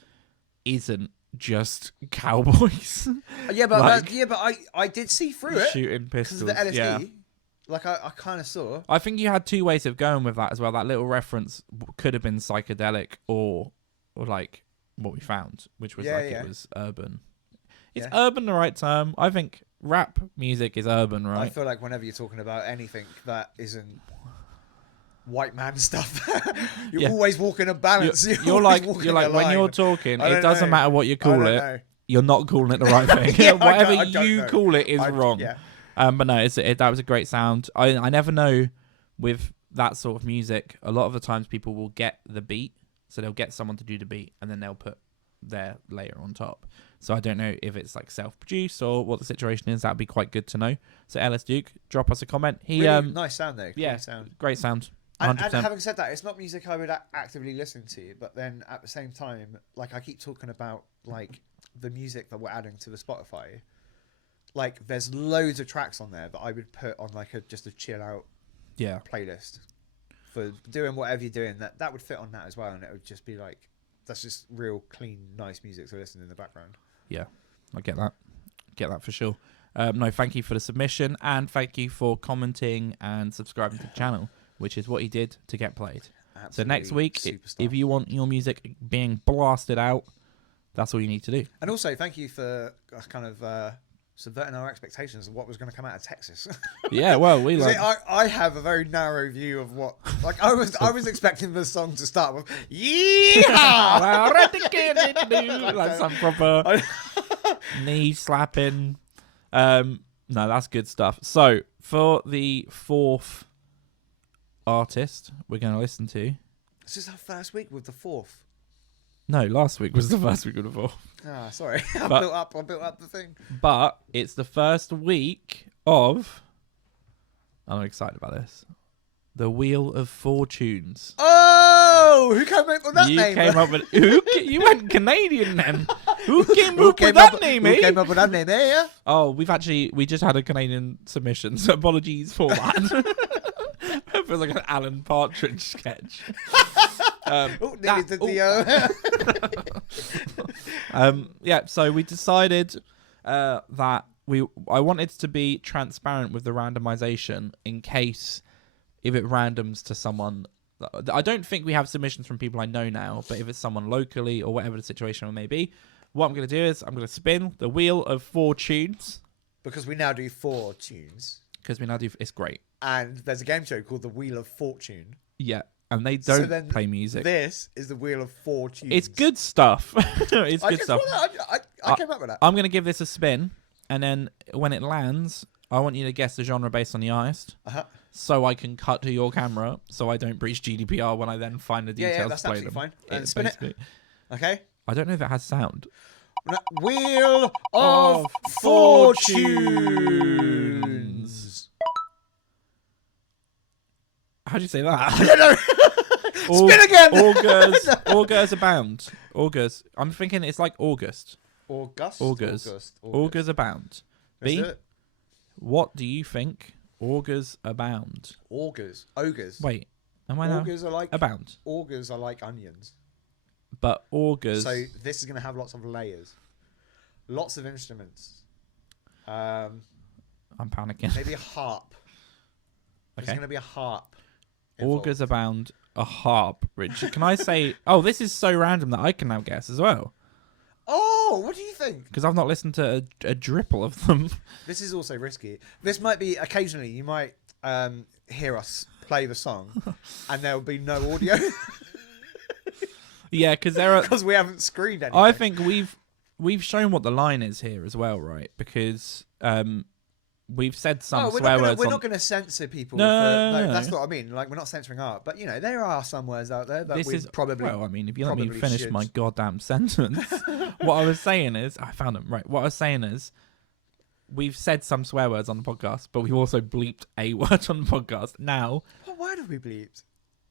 isn't just cowboys. but I did see through it shooting because pistols. of the LSD. Yeah. Like I kind of saw. I think you had two ways of going with that as well. That little reference could have been psychedelic or like what we found, which was it was urban. Is urban the right term? I think rap music is urban, right? I feel like whenever you're talking about anything that isn't white man stuff, you're always walking a balance. You're like when you're talking, it doesn't matter what you call it. You're not calling it the right thing. Whatever you call it is wrong. Yeah. But no, that was a great sound. I never know with that sort of music. A lot of the times people will get the beat, so they'll get someone to do the beat, and then they'll put their layer on top. So I don't know if it's like self-produced or what the situation is. That'd be quite good to know. So Lsduke, drop us a comment. Really nice sound though. Yeah, sound. Great sound. And having said that, it's not music I would actively listen to, but then at the same time, like I keep talking about like the music that we're adding to the Spotify. Like there's loads of tracks on there that I would put on like just a chill out playlist for doing whatever you're doing. That would fit on that as well, and it would just be like that's just real clean, nice music to listen in the background. Yeah, I get that for sure. No, thank you for the submission, and thank you for commenting and subscribing to the channel, which is what he did to get played. Absolutely. So next week, if you want your music being blasted out, that's all you need to do. And also, thank you for kind of subverting our expectations of what was going to come out of Texas. Yeah, well, I have a very narrow view of what. Like I was expecting the song to start with "Yeehaw!" like some proper knee slapping. No, that's good stuff. So for the fourth artist we're going to listen to. This is our first week with the fourth. No, last week was the first week of the fourth. Ah, sorry. I built up the thing. But it's the first week of... I'm excited about this. The Wheel of Fortunes. Oh! Who came up with that name? You came up with... You went Canadian then. Who came up with that name, eh? Who came up with that name, eh? Yeah? Oh, we just had a Canadian submission, so apologies for that. It feels like an Alan Partridge sketch. So we decided that I wanted to be transparent with the randomization in case if it randoms to someone. I don't think we have submissions from people I know now, but if it's someone locally or whatever the situation may be, what I'm going to do is I'm going to spin the Wheel of Fortunes. Because we now do 4 tunes. It's great. And there's a game show called the Wheel of Fortune. Yeah. And they don't play music. This is the Wheel of Fortune. It's good stuff. It's good stuff. I came up with that. I'm going to give this a spin. And then when it lands, I want you to guess the genre based on the artist. So I can cut to your camera so I don't breach GDPR when I then find the details. Yeah, that's absolutely fine. And spin it. Okay. I don't know if it has sound. Wheel of Fortunes. How do you say that? I don't know. Spin again. Augurs Abound. Augurs. I'm thinking it's like August. Augurs Abound. B. What do you think? Augurs Abound. Ogres. Wait. Am I now? Augurs are like Abound. Augurs are like onions. But augurs. So this is going to have lots of layers, lots of instruments. I'm panicking. Maybe a harp. There's going to be a harp. Augurs Abound, a harp. Richard, can I say? Oh, this is so random that I can now guess as well. Oh, what do you think? Because I've not listened to a dripple of them. This is also risky. This might be occasionally you might hear us play the song, and there will be no audio. Yeah, because there are. Because we haven't screened anything. I think we've shown what the line is here as well, right? Because we've said some swear words. We're not going to censor people. No, that's what I mean. Like, we're not censoring art, but there are some words out there that probably. Well, I mean, if you let me finish my goddamn sentence, what I was saying is, I found them right. What I was saying is, we've said some swear words on the podcast, but we've also bleeped a word on the podcast. Now, what word have we bleeped?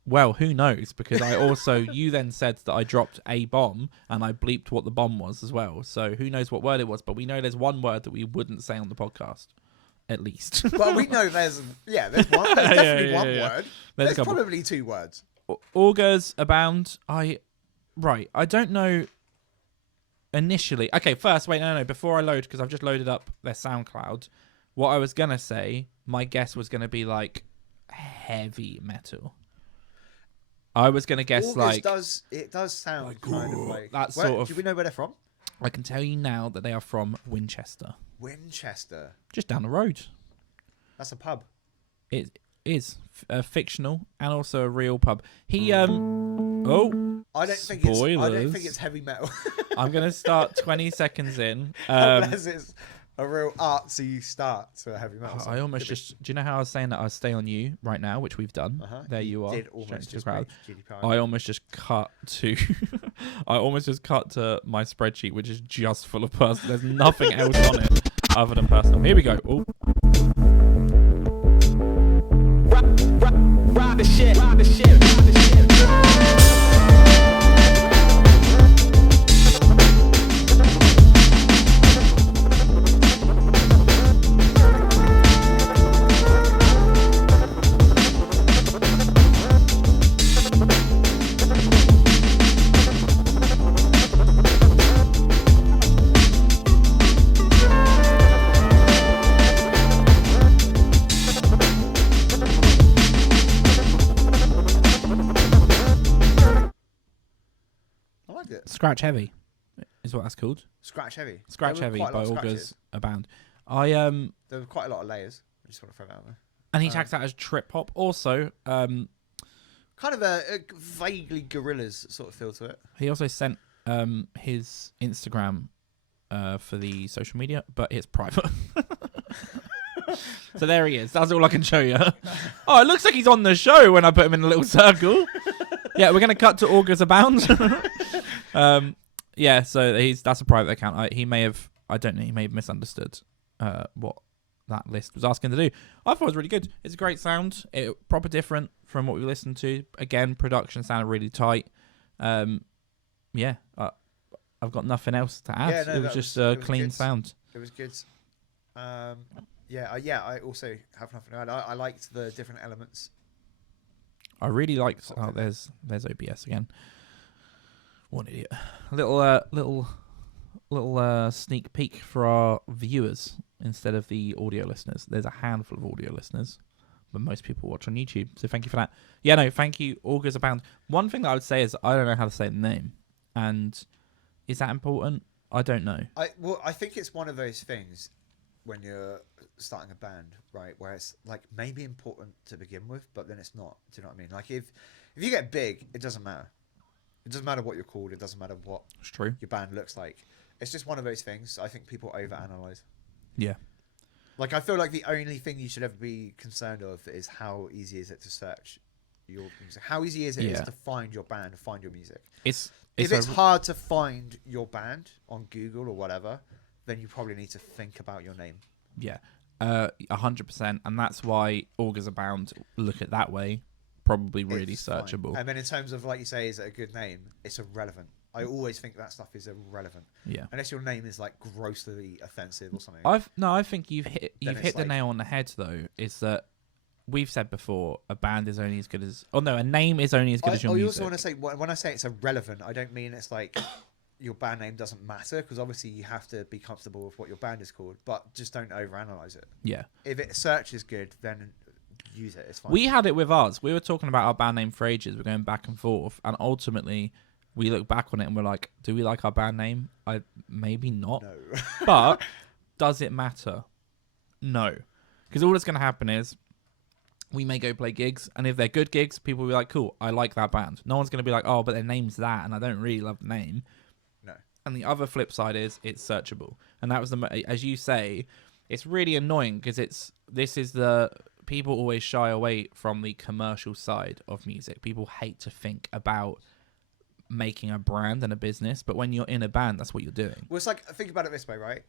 Well, who knows? Because I also, you then said that I dropped a bomb and I bleeped what the bomb was as well. So who knows what word it was? But we know there's one word that we wouldn't say on the podcast, at least. Well, we know there's one. There's definitely one word. There's probably two words. Augurs Abound. I don't know. Initially, okay. First, wait, no. Before I load, because I've just loaded up their SoundCloud. What I was gonna say, my guess was gonna be like heavy metal. I was gonna guess Augurs does sound kind of like that sort of. Do we know where they're from? I can tell you now that they are from Winchester. Winchester, just down the road. That's a pub. It is fictional and also a real pub. He I don't think it's heavy metal. I'm gonna start 20 seconds in. Unless it's a real artsy start to a heavy metal song. I almost Do you know how I was saying that I stay on you right now, which we've done? There you are. Did almost just I almost just cut to. I almost just cut to my spreadsheet, which is just full of personal. There's nothing else on it other than personal. Here we go. Oh. Rock the shit. Rock the shit. Rock the shit. Scratch Heavy is what that's called. Scratch Heavy. Scratch Heavy by Augurs Abound. There were quite a lot of layers. I just want to throw that out there. And he tags that as trip hop. Also, kind of a vaguely Gorillaz sort of feel to it. He also sent his Instagram for the social media, but it's private. So there he is. That's all I can show you. Oh, it looks like he's on the show when I put him in a little circle. Yeah, we're going to cut to Augurs Abound. Yeah, so that's a private account. He may have misunderstood what that list was asking to do. I thought it was really good. It's a great sound. Proper different from what we listened to. Again, production sounded really tight. Yeah, I've got nothing else to add. Yeah, no, it was just a clean sound. It was good. I also have nothing to add. I liked the different elements. I really liked. Oh, there's OBS again. What an idiot! Little sneak peek for our viewers instead of the audio listeners. There's a handful of audio listeners, but most people watch on YouTube. So thank you for that. Yeah, no, thank you, Augurs Abound. One thing that I would say is I don't know how to say the name, and is that important? I don't know. I think it's one of those things when you're starting a band, right, where it's like maybe important to begin with, but then it's not. Do you know what I mean? Like if you get big, it doesn't matter. It doesn't matter what you're called. It doesn't matter what your band looks like. It's just one of those things. I think people overanalyze. Yeah. Like I feel like the only thing you should ever be concerned of is how easy is it to search your music. How easy is it to find your band, find your music. If it's hard to find your band on Google or whatever, then you probably need to think about your name. Yeah, 100%, and that's why Augurs Abound, look at that way, probably really searchable. Fine. And then in terms of, like you say, is it a good name? It's irrelevant. I always think that stuff is irrelevant. Yeah. Unless your name is like grossly offensive or something. I think you've hit the nail on the head though. Is that we've said before, a band is only as good as. Oh no, a name is only as good as your music. I also want to say when I say it's irrelevant, I don't mean it's like your band name doesn't matter, because obviously you have to be comfortable with what your band is called, but just don't overanalyze it. Yeah. If it search is good, then use it. It's fine. We had it with ours. We were talking about our band name for ages. We're going back and forth, and ultimately we look back on it and we're like, do we like our band name? Maybe not. No. But does it matter? No. Because all that's going to happen is we may go play gigs, and if they're good gigs, people will be like, cool, I like that band. No one's going to be like, oh, but their name's that, and I don't really love the name. No. And the other flip side is it's searchable. And that was as you say, it's really annoying because people always shy away from the commercial side of music. People hate to think about making a brand and a business, but when you're in a band, that's what you're doing. Well, it's like, think about it this way, right?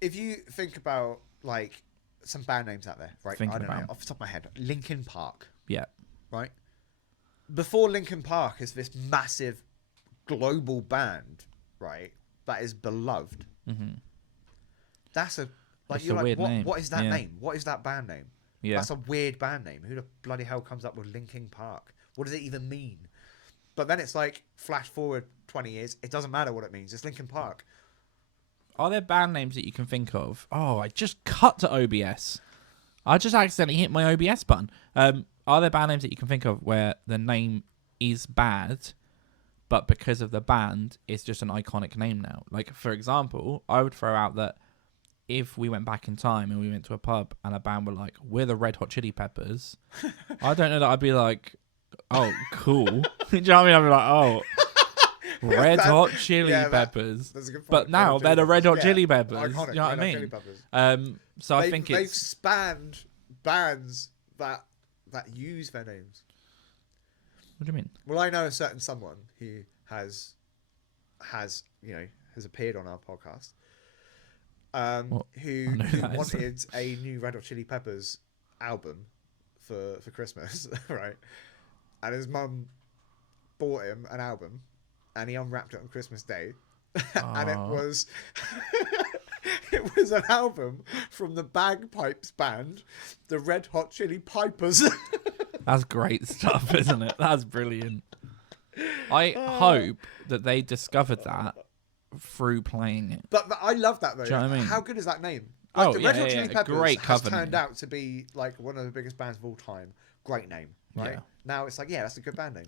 If you think about, like, some band names out there, right? I don't know, off the top of my head, Linkin Park. Yeah. Right? Before Linkin Park is this massive global band, right, that is beloved. Mm-hmm. That's a, like, That's you're a like, weird name. what is that name? What is that band name? Yeah. That's a weird band name. Who the bloody hell comes up with Linkin Park? What does it even mean? But then it's like, flash forward 20 years, it doesn't matter what it means. It's Linkin Park. Are there band names that you can think of? Oh, I just cut to OBS. I just accidentally hit my OBS button. Are there band names that you can think of where the name is bad, but because of the band, it's just an iconic name now? Like, for example, I would throw out that if we went back in time and we went to a pub and a band were like, we're the Red Hot Chili Peppers, I don't know that I'd be like, oh, cool. Do you know what I mean? I'd be like, oh, Red Hot Chili Peppers. That's a good point. But now they're the Red Hot Chili Peppers. Iconic, you know what I mean? So I think they've spanned bands that use their names. What do you mean? Well, I know a certain someone who has appeared on our podcast, who wanted a new Red Hot Chili Peppers album for Christmas, right? And his mum bought him an album, and he unwrapped it on Christmas Day, and it was an album from the bagpipes band, the Red Hot Chili Pipers. That's great stuff, isn't it? That's brilliant. I hope that they discovered that through playing it. But I love that though. Do you know what I mean? How good is that name? Like, the Red Hot Chili Peppers great has cover turned name. out to be like one of the biggest bands of all time. Great name, right? Yeah. Now it's like, that's a good band name.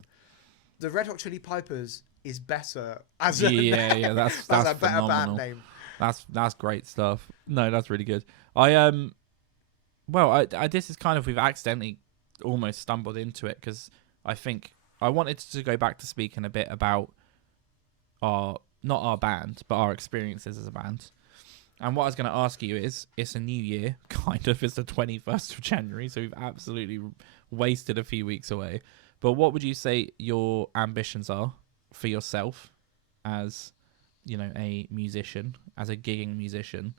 The Red Hot Chili Pipers is better as a name. That's a better phenomenal. band name. That's great stuff. No, that's really good. I this is kind of, we've accidentally almost stumbled into it because I think I wanted to go back to speaking a bit about not our band, but our experiences as a band. And what I was going to ask you is, it's a new year, kind of. It's the 21st of January, so we've absolutely wasted a few weeks away. But what would you say your ambitions are for yourself as, a musician, as a gigging musician?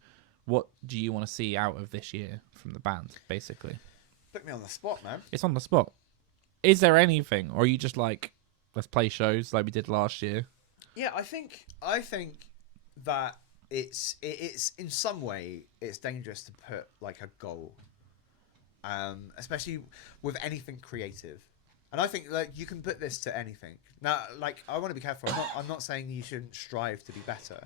What do you want to see out of this year from the band, basically? Put me on the spot, man. It's on the spot. Is there anything, or are you just like, let's play shows like we did last year? Yeah, I think that it's in some way it's dangerous to put like a goal, especially with anything creative. And I think like you can put this to anything. Now, like, I want to be careful. I'm not saying you shouldn't strive to be better,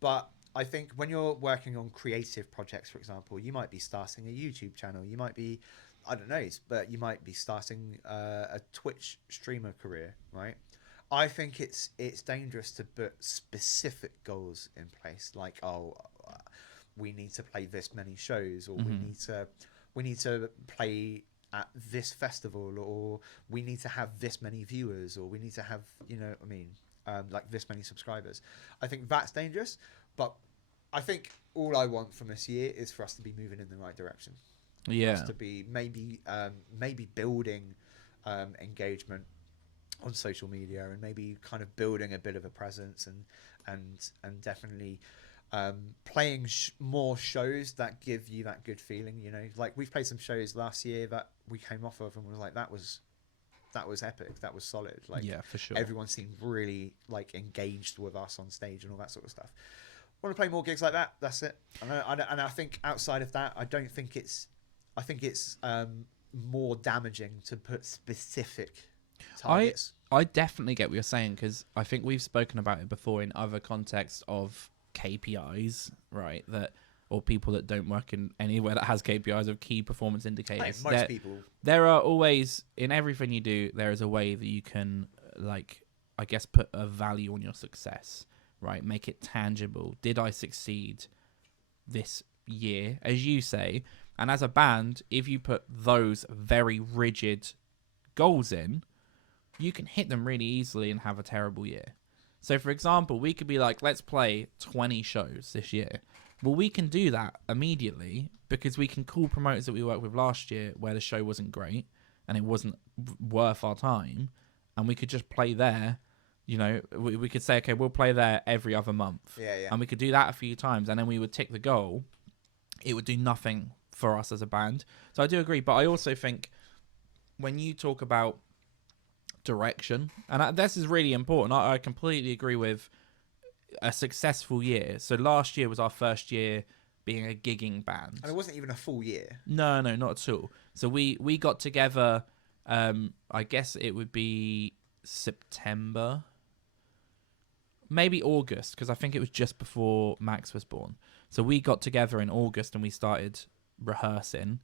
but I think when you're working on creative projects, for example, you might be starting a YouTube channel. You might be, I don't know, but you might be starting a Twitch streamer career, right? I think it's dangerous to put specific goals in place, like, we need to play this many shows, or we need to play at this festival, or we need to have this many viewers, or we need to have, like this many subscribers. I think that's dangerous, but I think all I want from this year is for us to be moving in the right direction. Yeah. For us to be maybe building engagement on social media, and maybe kind of building a bit of a presence, and definitely playing more shows that give you that good feeling. Like we've played some shows last year that we came off of and was like, that was epic, that was solid. Like, yeah, for sure. Everyone seemed really like engaged with us on stage and all that sort of stuff. Want to play more gigs like that? That's it. And I think outside of that, I think it's more damaging to put specific targets. I definitely get what you're saying, because I think we've spoken about it before in other contexts of KPIs, right? Or people that don't work in anywhere that has KPIs of key performance indicators. Most people. There are always, in everything you do, there is a way that you can, like, I guess, put a value on your success, right? Make it tangible. Did I succeed this year, as you say? And as a band, if you put those very rigid goals in, you can hit them really easily and have a terrible year. So, for example, we could be like, let's play 20 shows this year. Well, we can do that immediately because we can call promoters that we worked with last year where the show wasn't great and it wasn't worth our time, and we could just play there. You know, we could say, okay, we'll play there every other month. Yeah. And we could do that a few times, and then we would tick the goal. It would do nothing for us as a band. So I do agree, but I also think when you talk about direction, and this is really important, I completely agree with a successful year. So last year was our first year being a gigging band. And it wasn't even a full year. No, not at all. So we got together, I guess it would be September, maybe August, because I think it was just before Max was born. So we got together in August and we started rehearsing,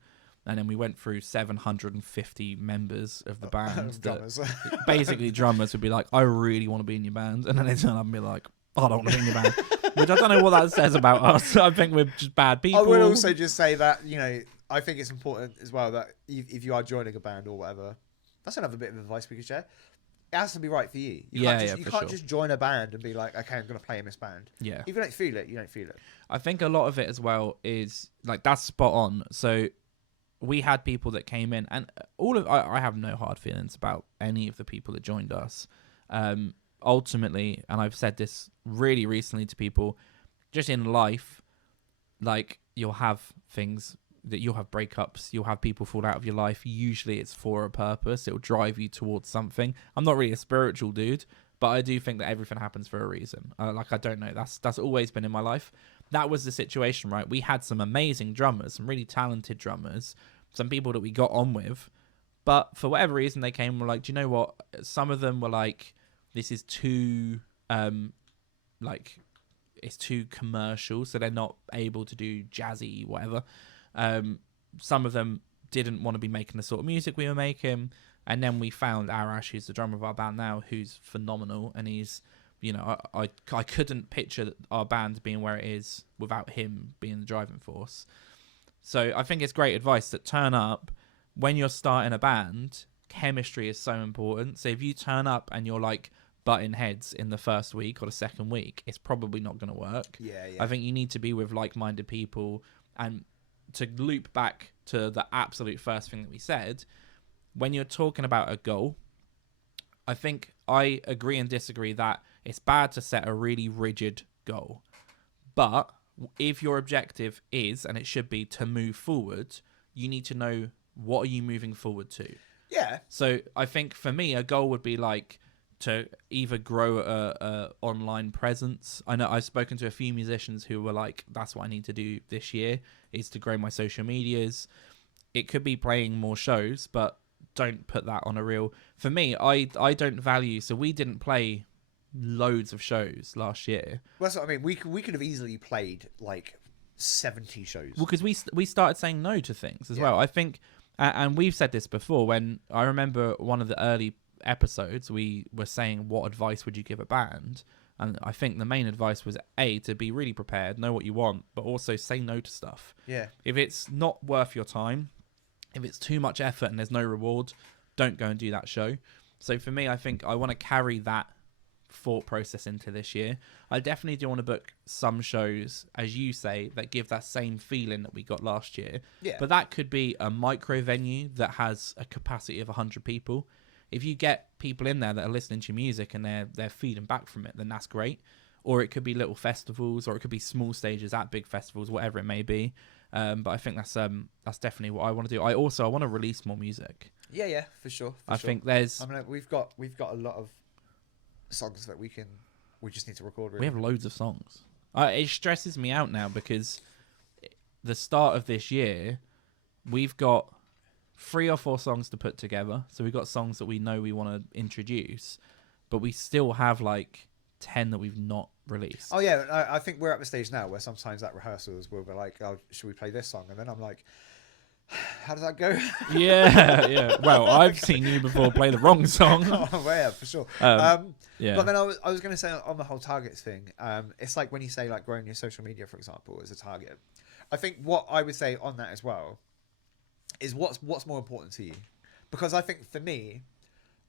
and then we went through 750 members of the band. Drummers. Basically, drummers would be like, I really want to be in your band. And then they turn up and be like, I don't want to be in your band. Which I don't know what that says about us. I think we're just bad people. I would also just say that, you know, I think it's important as well that if you are joining a band or whatever, that's another bit of advice we could share. It has to be right for you. You can't just join a band and be like, okay, I'm going to play in this band. Yeah. If you don't feel it, you don't feel it. I think a lot of it as well is like, that's spot on. So we had people that came in, and I have no hard feelings about any of the people that joined us. Ultimately, and I've said this really recently to people, just in life, like, you'll have things that you'll have breakups, you'll have people fall out of your life. Usually it's for a purpose. It'll drive you towards something. I'm not really a spiritual dude, but I do think that everything happens for a reason. I don't know. That's always been in my life. That was the situation, right? We had some amazing drummers, some really talented drummers, some people that we got on with, but for whatever reason they came and were like, do you know what? Some of them were like, this is too, it's too commercial, so they're not able to do jazzy, whatever. Some of them didn't want to be making the sort of music we were making, and then we found Arash, who's the drummer of our band now, who's phenomenal, and he's, you know, I couldn't picture our band being where it is without him being the driving force. So I think it's great advice that turn up when you're starting a band. Chemistry is so important. So if you turn up and you're like butting heads in the first week or the second week, it's probably not going to work. Yeah. I think you need to be with like-minded people. And to loop back to the absolute first thing that we said, when you're talking about a goal, I think I agree and disagree that it's bad to set a really rigid goal. But if your objective is, and it should be, to move forward, you need to know, what are you moving forward to? Yeah. So I think for me, a goal would be like to either grow a online presence. I know I've spoken to a few musicians who were like, that's what I need to do this year, is to grow my social medias. It could be playing more shows, but don't put that on a reel. For me, I don't value, so we didn't play loads of shows last year. Well, that's what I mean. We could have easily played like 70 shows. Well, because we started saying no to things as well. I think, and we've said this before, when I remember one of the early episodes, we were saying, what advice would you give a band? And I think the main advice was, A, to be really prepared, know what you want, but also say no to stuff. Yeah. If it's not worth your time, if it's too much effort and there's no reward, don't go and do that show. So for me, I think I want to carry that thought process into this year. I definitely do want to book some shows, as you say, that give that same feeling that we got last year. Yeah. But that could be a micro venue that has a capacity of 100 people. If you get people in there that are listening to your music and they're feeding back from it, then that's great. Or it could be little festivals, or it could be small stages at big festivals, whatever it may be. But I think that's definitely what I want to do. I want to release more music. Yeah, for sure. I think there's. I mean, we've got a lot of songs that we just need to record. Really. We have loads of songs. It stresses me out now because the start of this year, we've got 3 or 4 songs to put together. So we've got songs that we know we want to introduce, but we still have like 10 that we've not released. Oh yeah, I think we're at the stage now where sometimes at rehearsals we'll be like, oh, should we play this song? And then I'm like, how does that go? Yeah. Well, I've seen you before play the wrong song. Oh, well, yeah, for sure. Yeah. But then I was going to say on the whole targets thing, it's like when you say like growing your social media, for example, as a target. I think what I would say on that as well is what's more important to you, because I think for me,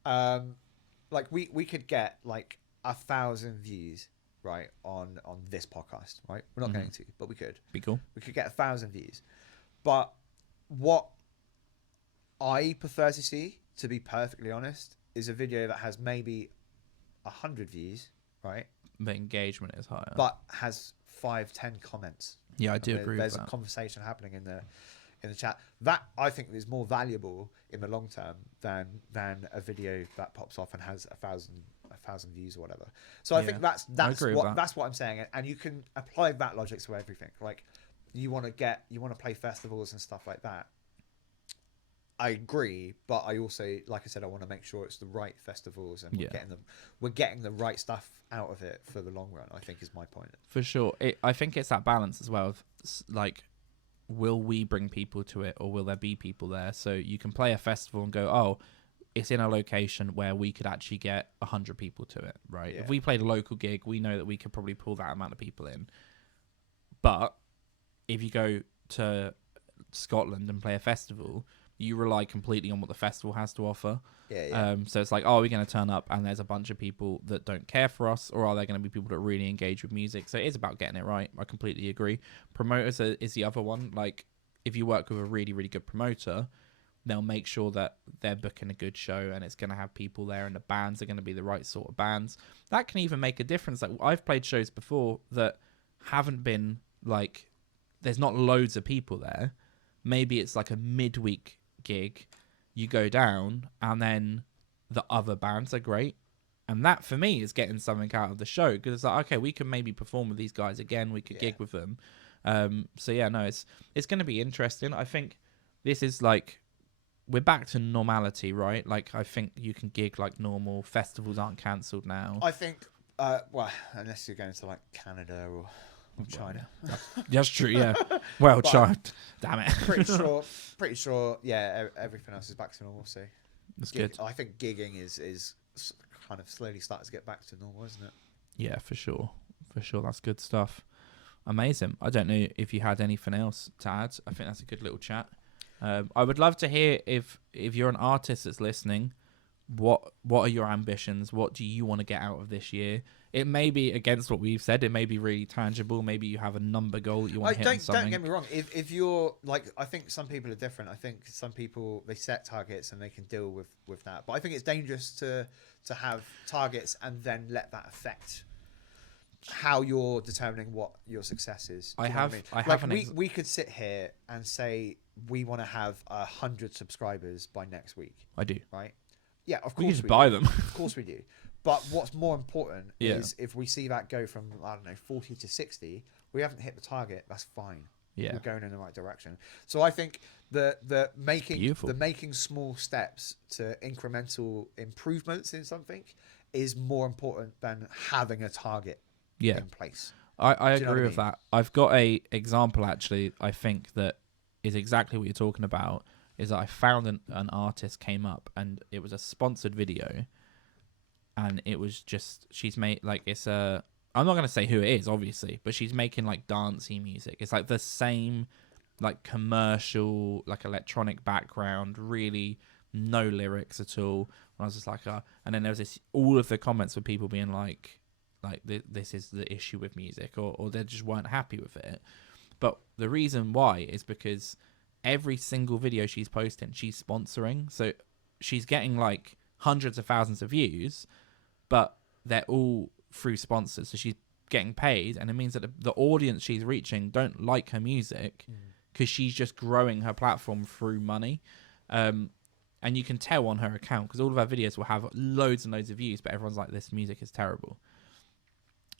like we could get like 1,000 views, right, on this podcast, right? We're not going to, but we could. Be cool. We could get 1,000 views, but what I prefer to see, to be perfectly honest, is a video that has maybe 100 views, right? The engagement is higher, But has 5-10 comments. Yeah, I do agree with There's that. a conversation happening in the chat. That I think is more valuable in the long term than a video that pops off and has 1,000 views or whatever. So I think that's what I'm saying, and you can apply that logic to everything. Like you want to play festivals and stuff like that. I agree, but I also, like I said, I want to make sure it's the right festivals and we're getting the right stuff out of it for the long run, I think is my point. For sure. I think it's that balance as well. Like, will we bring people to it, or will there be people there? So you can play a festival and go, oh, it's in a location where we could actually get 100 people to it, right? Yeah. If we played a local gig, we know that we could probably pull that amount of people in. But if you go to Scotland and play a festival, you rely completely on what the festival has to offer. So it's like, oh, are we going to turn up and there's a bunch of people that don't care for us, or are there going to be people that really engage with music? So it is about getting it right. I completely agree. Promoters is the other one. Like, if you work with a really, really good promoter, they'll make sure that they're booking a good show and it's going to have people there and the bands are going to be the right sort of bands. That can even make a difference. Like, I've played shows before that haven't been like, there's not loads of people there. Maybe it's like a midweek gig, you go down and then the other bands are great, and that for me is getting something out of the show, because it's like, okay, we can maybe perform with these guys again, we could gig with them. So yeah, no, it's going to be interesting. I think this is like, we're back to normality, right? Like, I think you can gig like normal, festivals aren't cancelled now. I think well, unless you're going to like Canada or China. That's true, yeah. Well, China, damn it. pretty sure. Yeah, everything else is back to normal. So that's good. I think gigging is kind of slowly starting to get back to normal, isn't it? Yeah, for sure. That's good stuff. Amazing. I don't know if you had anything else to add. I think that's a good little chat. I would love to hear if you're an artist that's listening, what are your ambitions? What do you want to get out of this year? It may be against what we've said. It may be really tangible. Maybe you have a number goal that you want to hit on something. Don't get me wrong. If you're like, I think some people are different. I think some people, they set targets and they can deal with that. But I think it's dangerous to have targets and then let that affect how you're determining what your success is. We could sit here and say we want to have 100 subscribers by next week. I do. Right? Yeah, of course we just buy them. Of course we do. But what's more important is if we see that go from, I don't know, 40 to 60, we haven't hit the target, that's fine. Yeah. We're going in the right direction. So I think the making small steps to incremental improvements in something is more important than having a target in place. I agree with that. I've got a example, actually, I think that is exactly what you're talking about. Is that I found an artist came up and it was a sponsored video, and it was just, she's made like, it's a, I'm not going to say who it is obviously, but she's making like dancey music. It's like the same like commercial, like electronic background, really no lyrics at all. And I was just like, and then there was this, all of the comments were people being like this is the issue with music, or they just weren't happy with it. But the reason why is because every single video she's posting, she's sponsoring. So she's getting like hundreds of thousands of views, but they're all through sponsors. So she's getting paid, and it means that the audience she's reaching don't like her music because she's just growing her platform through money. And you can tell on her account, because all of her videos will have loads and loads of views, but everyone's like, this music is terrible.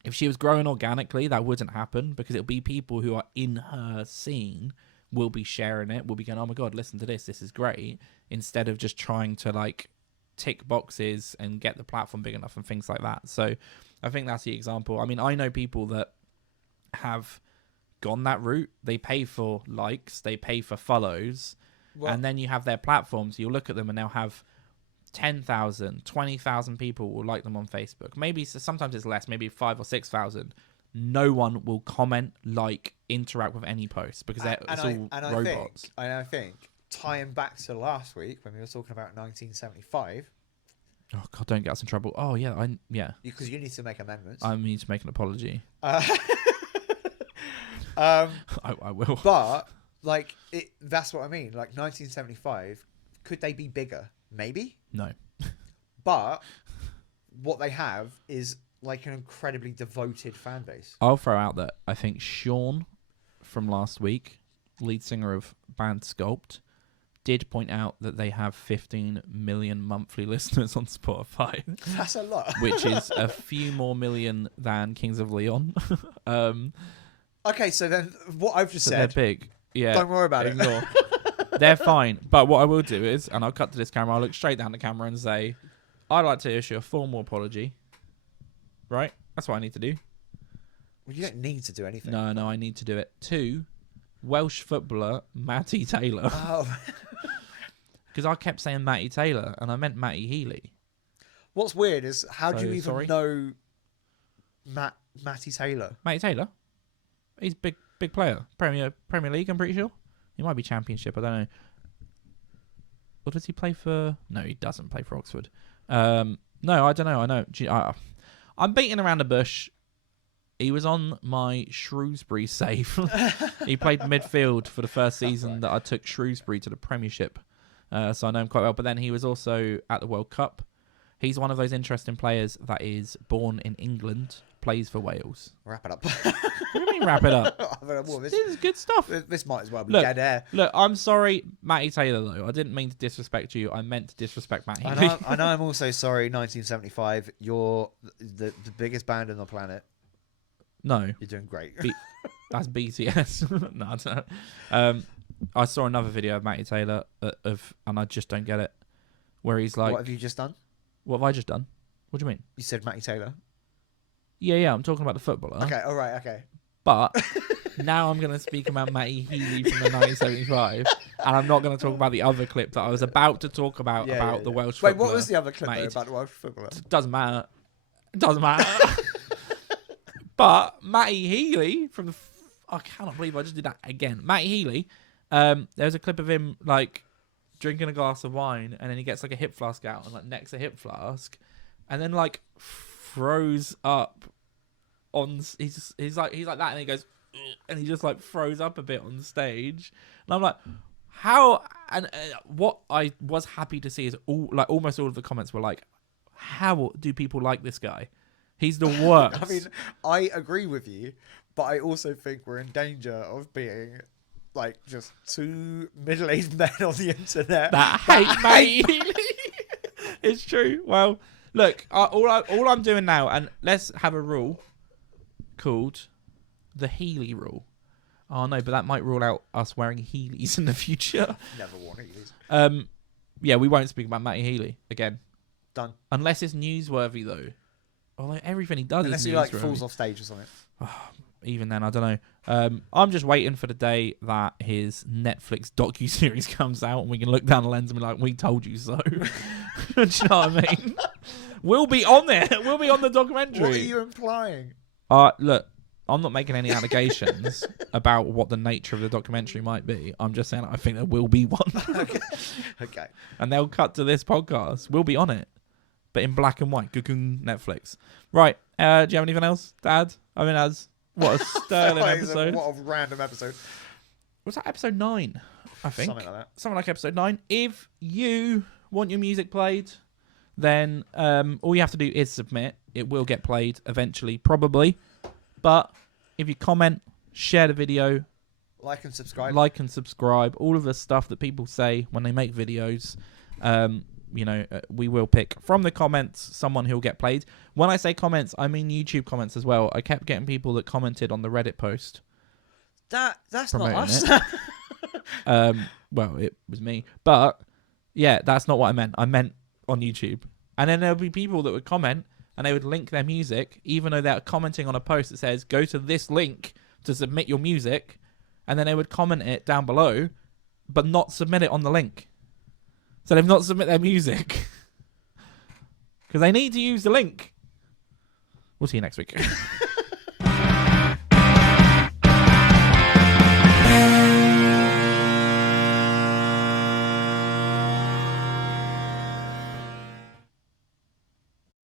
If she was growing organically, that wouldn't happen, because it'll be people who are in her scene will be sharing it, will be going, oh my god, listen to this is great, instead of just trying to like tick boxes and get the platform big enough and things like that. So I think that's the example. I mean, I know people that have gone that route. They pay for likes, they pay for follows, and then you have their platforms. You'll look at them and they'll have 10,000, 20,000 people will like them on Facebook. Maybe sometimes it's less, maybe 5,000 or 6,000. No one will comment, like, interact with any post, because it's all robots. I think tying back to last week when we were talking about 1975, Oh God, don't get us in trouble. Oh yeah, because you need to make amendments. I need to make an apology. I will. But like, that's what I mean. Like 1975, could they be bigger? Maybe. No. But what they have is like an incredibly devoted fan base. I'll throw out that I think Sean from last week, lead singer of band Sculpt, did point out that they have 15 million monthly listeners on Spotify. That's a lot. Which is a few more million than Kings of Leon. Okay, so then what I've just said... They're big. Yeah. Don't worry about it. They're fine. But what I will do is, and I'll cut to this camera, I'll look straight down the camera and say, I'd like to issue a formal apology. Right? That's what I need to do. Well, you don't need to do anything. No, I need to do it. To Welsh footballer Matty Taylor. Oh. Because I kept saying Matty Taylor, and I meant Matty Healy. What's weird is, how do you even know Matty Taylor? Matty Taylor? He's big player. Premier League, I'm pretty sure. He might be Championship, I don't know. Or does he play for... No, he doesn't play for Oxford. No, I don't know. I know. I'm beating around the bush. He was on my Shrewsbury save. He played midfield for the first season that I took Shrewsbury to the Premiership. So I know him quite well. But then he was also at the World Cup. He's one of those interesting players that is born in England, plays for Wales. Wrap it up. What do you mean wrap it up? This is good stuff. This might as well be dead air. Look, I'm sorry, Matty Taylor, though. I didn't mean to disrespect you. I meant to disrespect Matty. I know I'm also sorry, 1975. You're the biggest band on the planet. No. You're doing great. That's BTS. No, I don't know. I saw another video of Matty Taylor, and I just don't get it. Where he's like... What have you just done? What have I just done? What do you mean? You said Matty Taylor. Yeah, I'm talking about the footballer. Okay, all right, okay. But now I'm going to speak about Matty Healy from the 1975, and I'm not going to talk about the other clip that I was about to talk about the Welsh footballer. Wait, what was the other clip about the Welsh footballer? Doesn't matter. But Matty Healy from the... I cannot believe I just did that again. Matty Healy, there's a clip of him, like, drinking a glass of wine, and then he gets, like, a hip flask out and, like, necks a hip flask, and then, like, froze up on... He's like that, and he goes... And he just, like, froze up a bit on stage. And I'm like, how... And what I was happy to see is almost all of the comments were like, how do people like this guy? He's the worst. I mean, I agree with you, but I also think we're in danger of being like just two middle-aged men on the internet that hate Matty Healy. It's true. Well, look, all I'm doing now, and let's have a rule called the Healy rule. Oh no, but that might rule out us wearing Heelys in the future. Never worn Heelys. Yeah, we won't speak about Matty Healy again. Done. Unless it's newsworthy though. Although everything he does Unless is he newsworthy. like falls off stage or something. Even then, I don't know. I'm just waiting for the day that his Netflix docuseries comes out and we can look down the lens and be like, we told you so. Do you know what I mean? We'll be on there. We'll be on the documentary. What are you implying? Look, I'm not making any allegations about what the nature of the documentary might be. I'm just saying I think there will be one. Okay. And they'll cut to this podcast. We'll be on it. But in black and white. Netflix. Right. Do you have anything else, Dad? I mean, what a sterling episode. What a random episode. Was that episode 9? I think. Something like that. Something like episode 9. If you want your music played, then all you have to do is submit. It will get played eventually, probably. But if you comment, share the video. Like and subscribe. All of the stuff that people say when they make videos. We will pick from the comments someone who'll get played. When I say comments, I mean YouTube comments as well. I kept getting people that commented on the Reddit post. That's not us. Well, it was me. But, yeah, that's not what I meant. I meant on YouTube. And then there'll be people that would comment and they would link their music, even though they're commenting on a post that says, go to this link to submit your music. And then they would comment it down below, but not submit it on the link. So they've not submit their music. Because they need to use the link. We'll see you next week.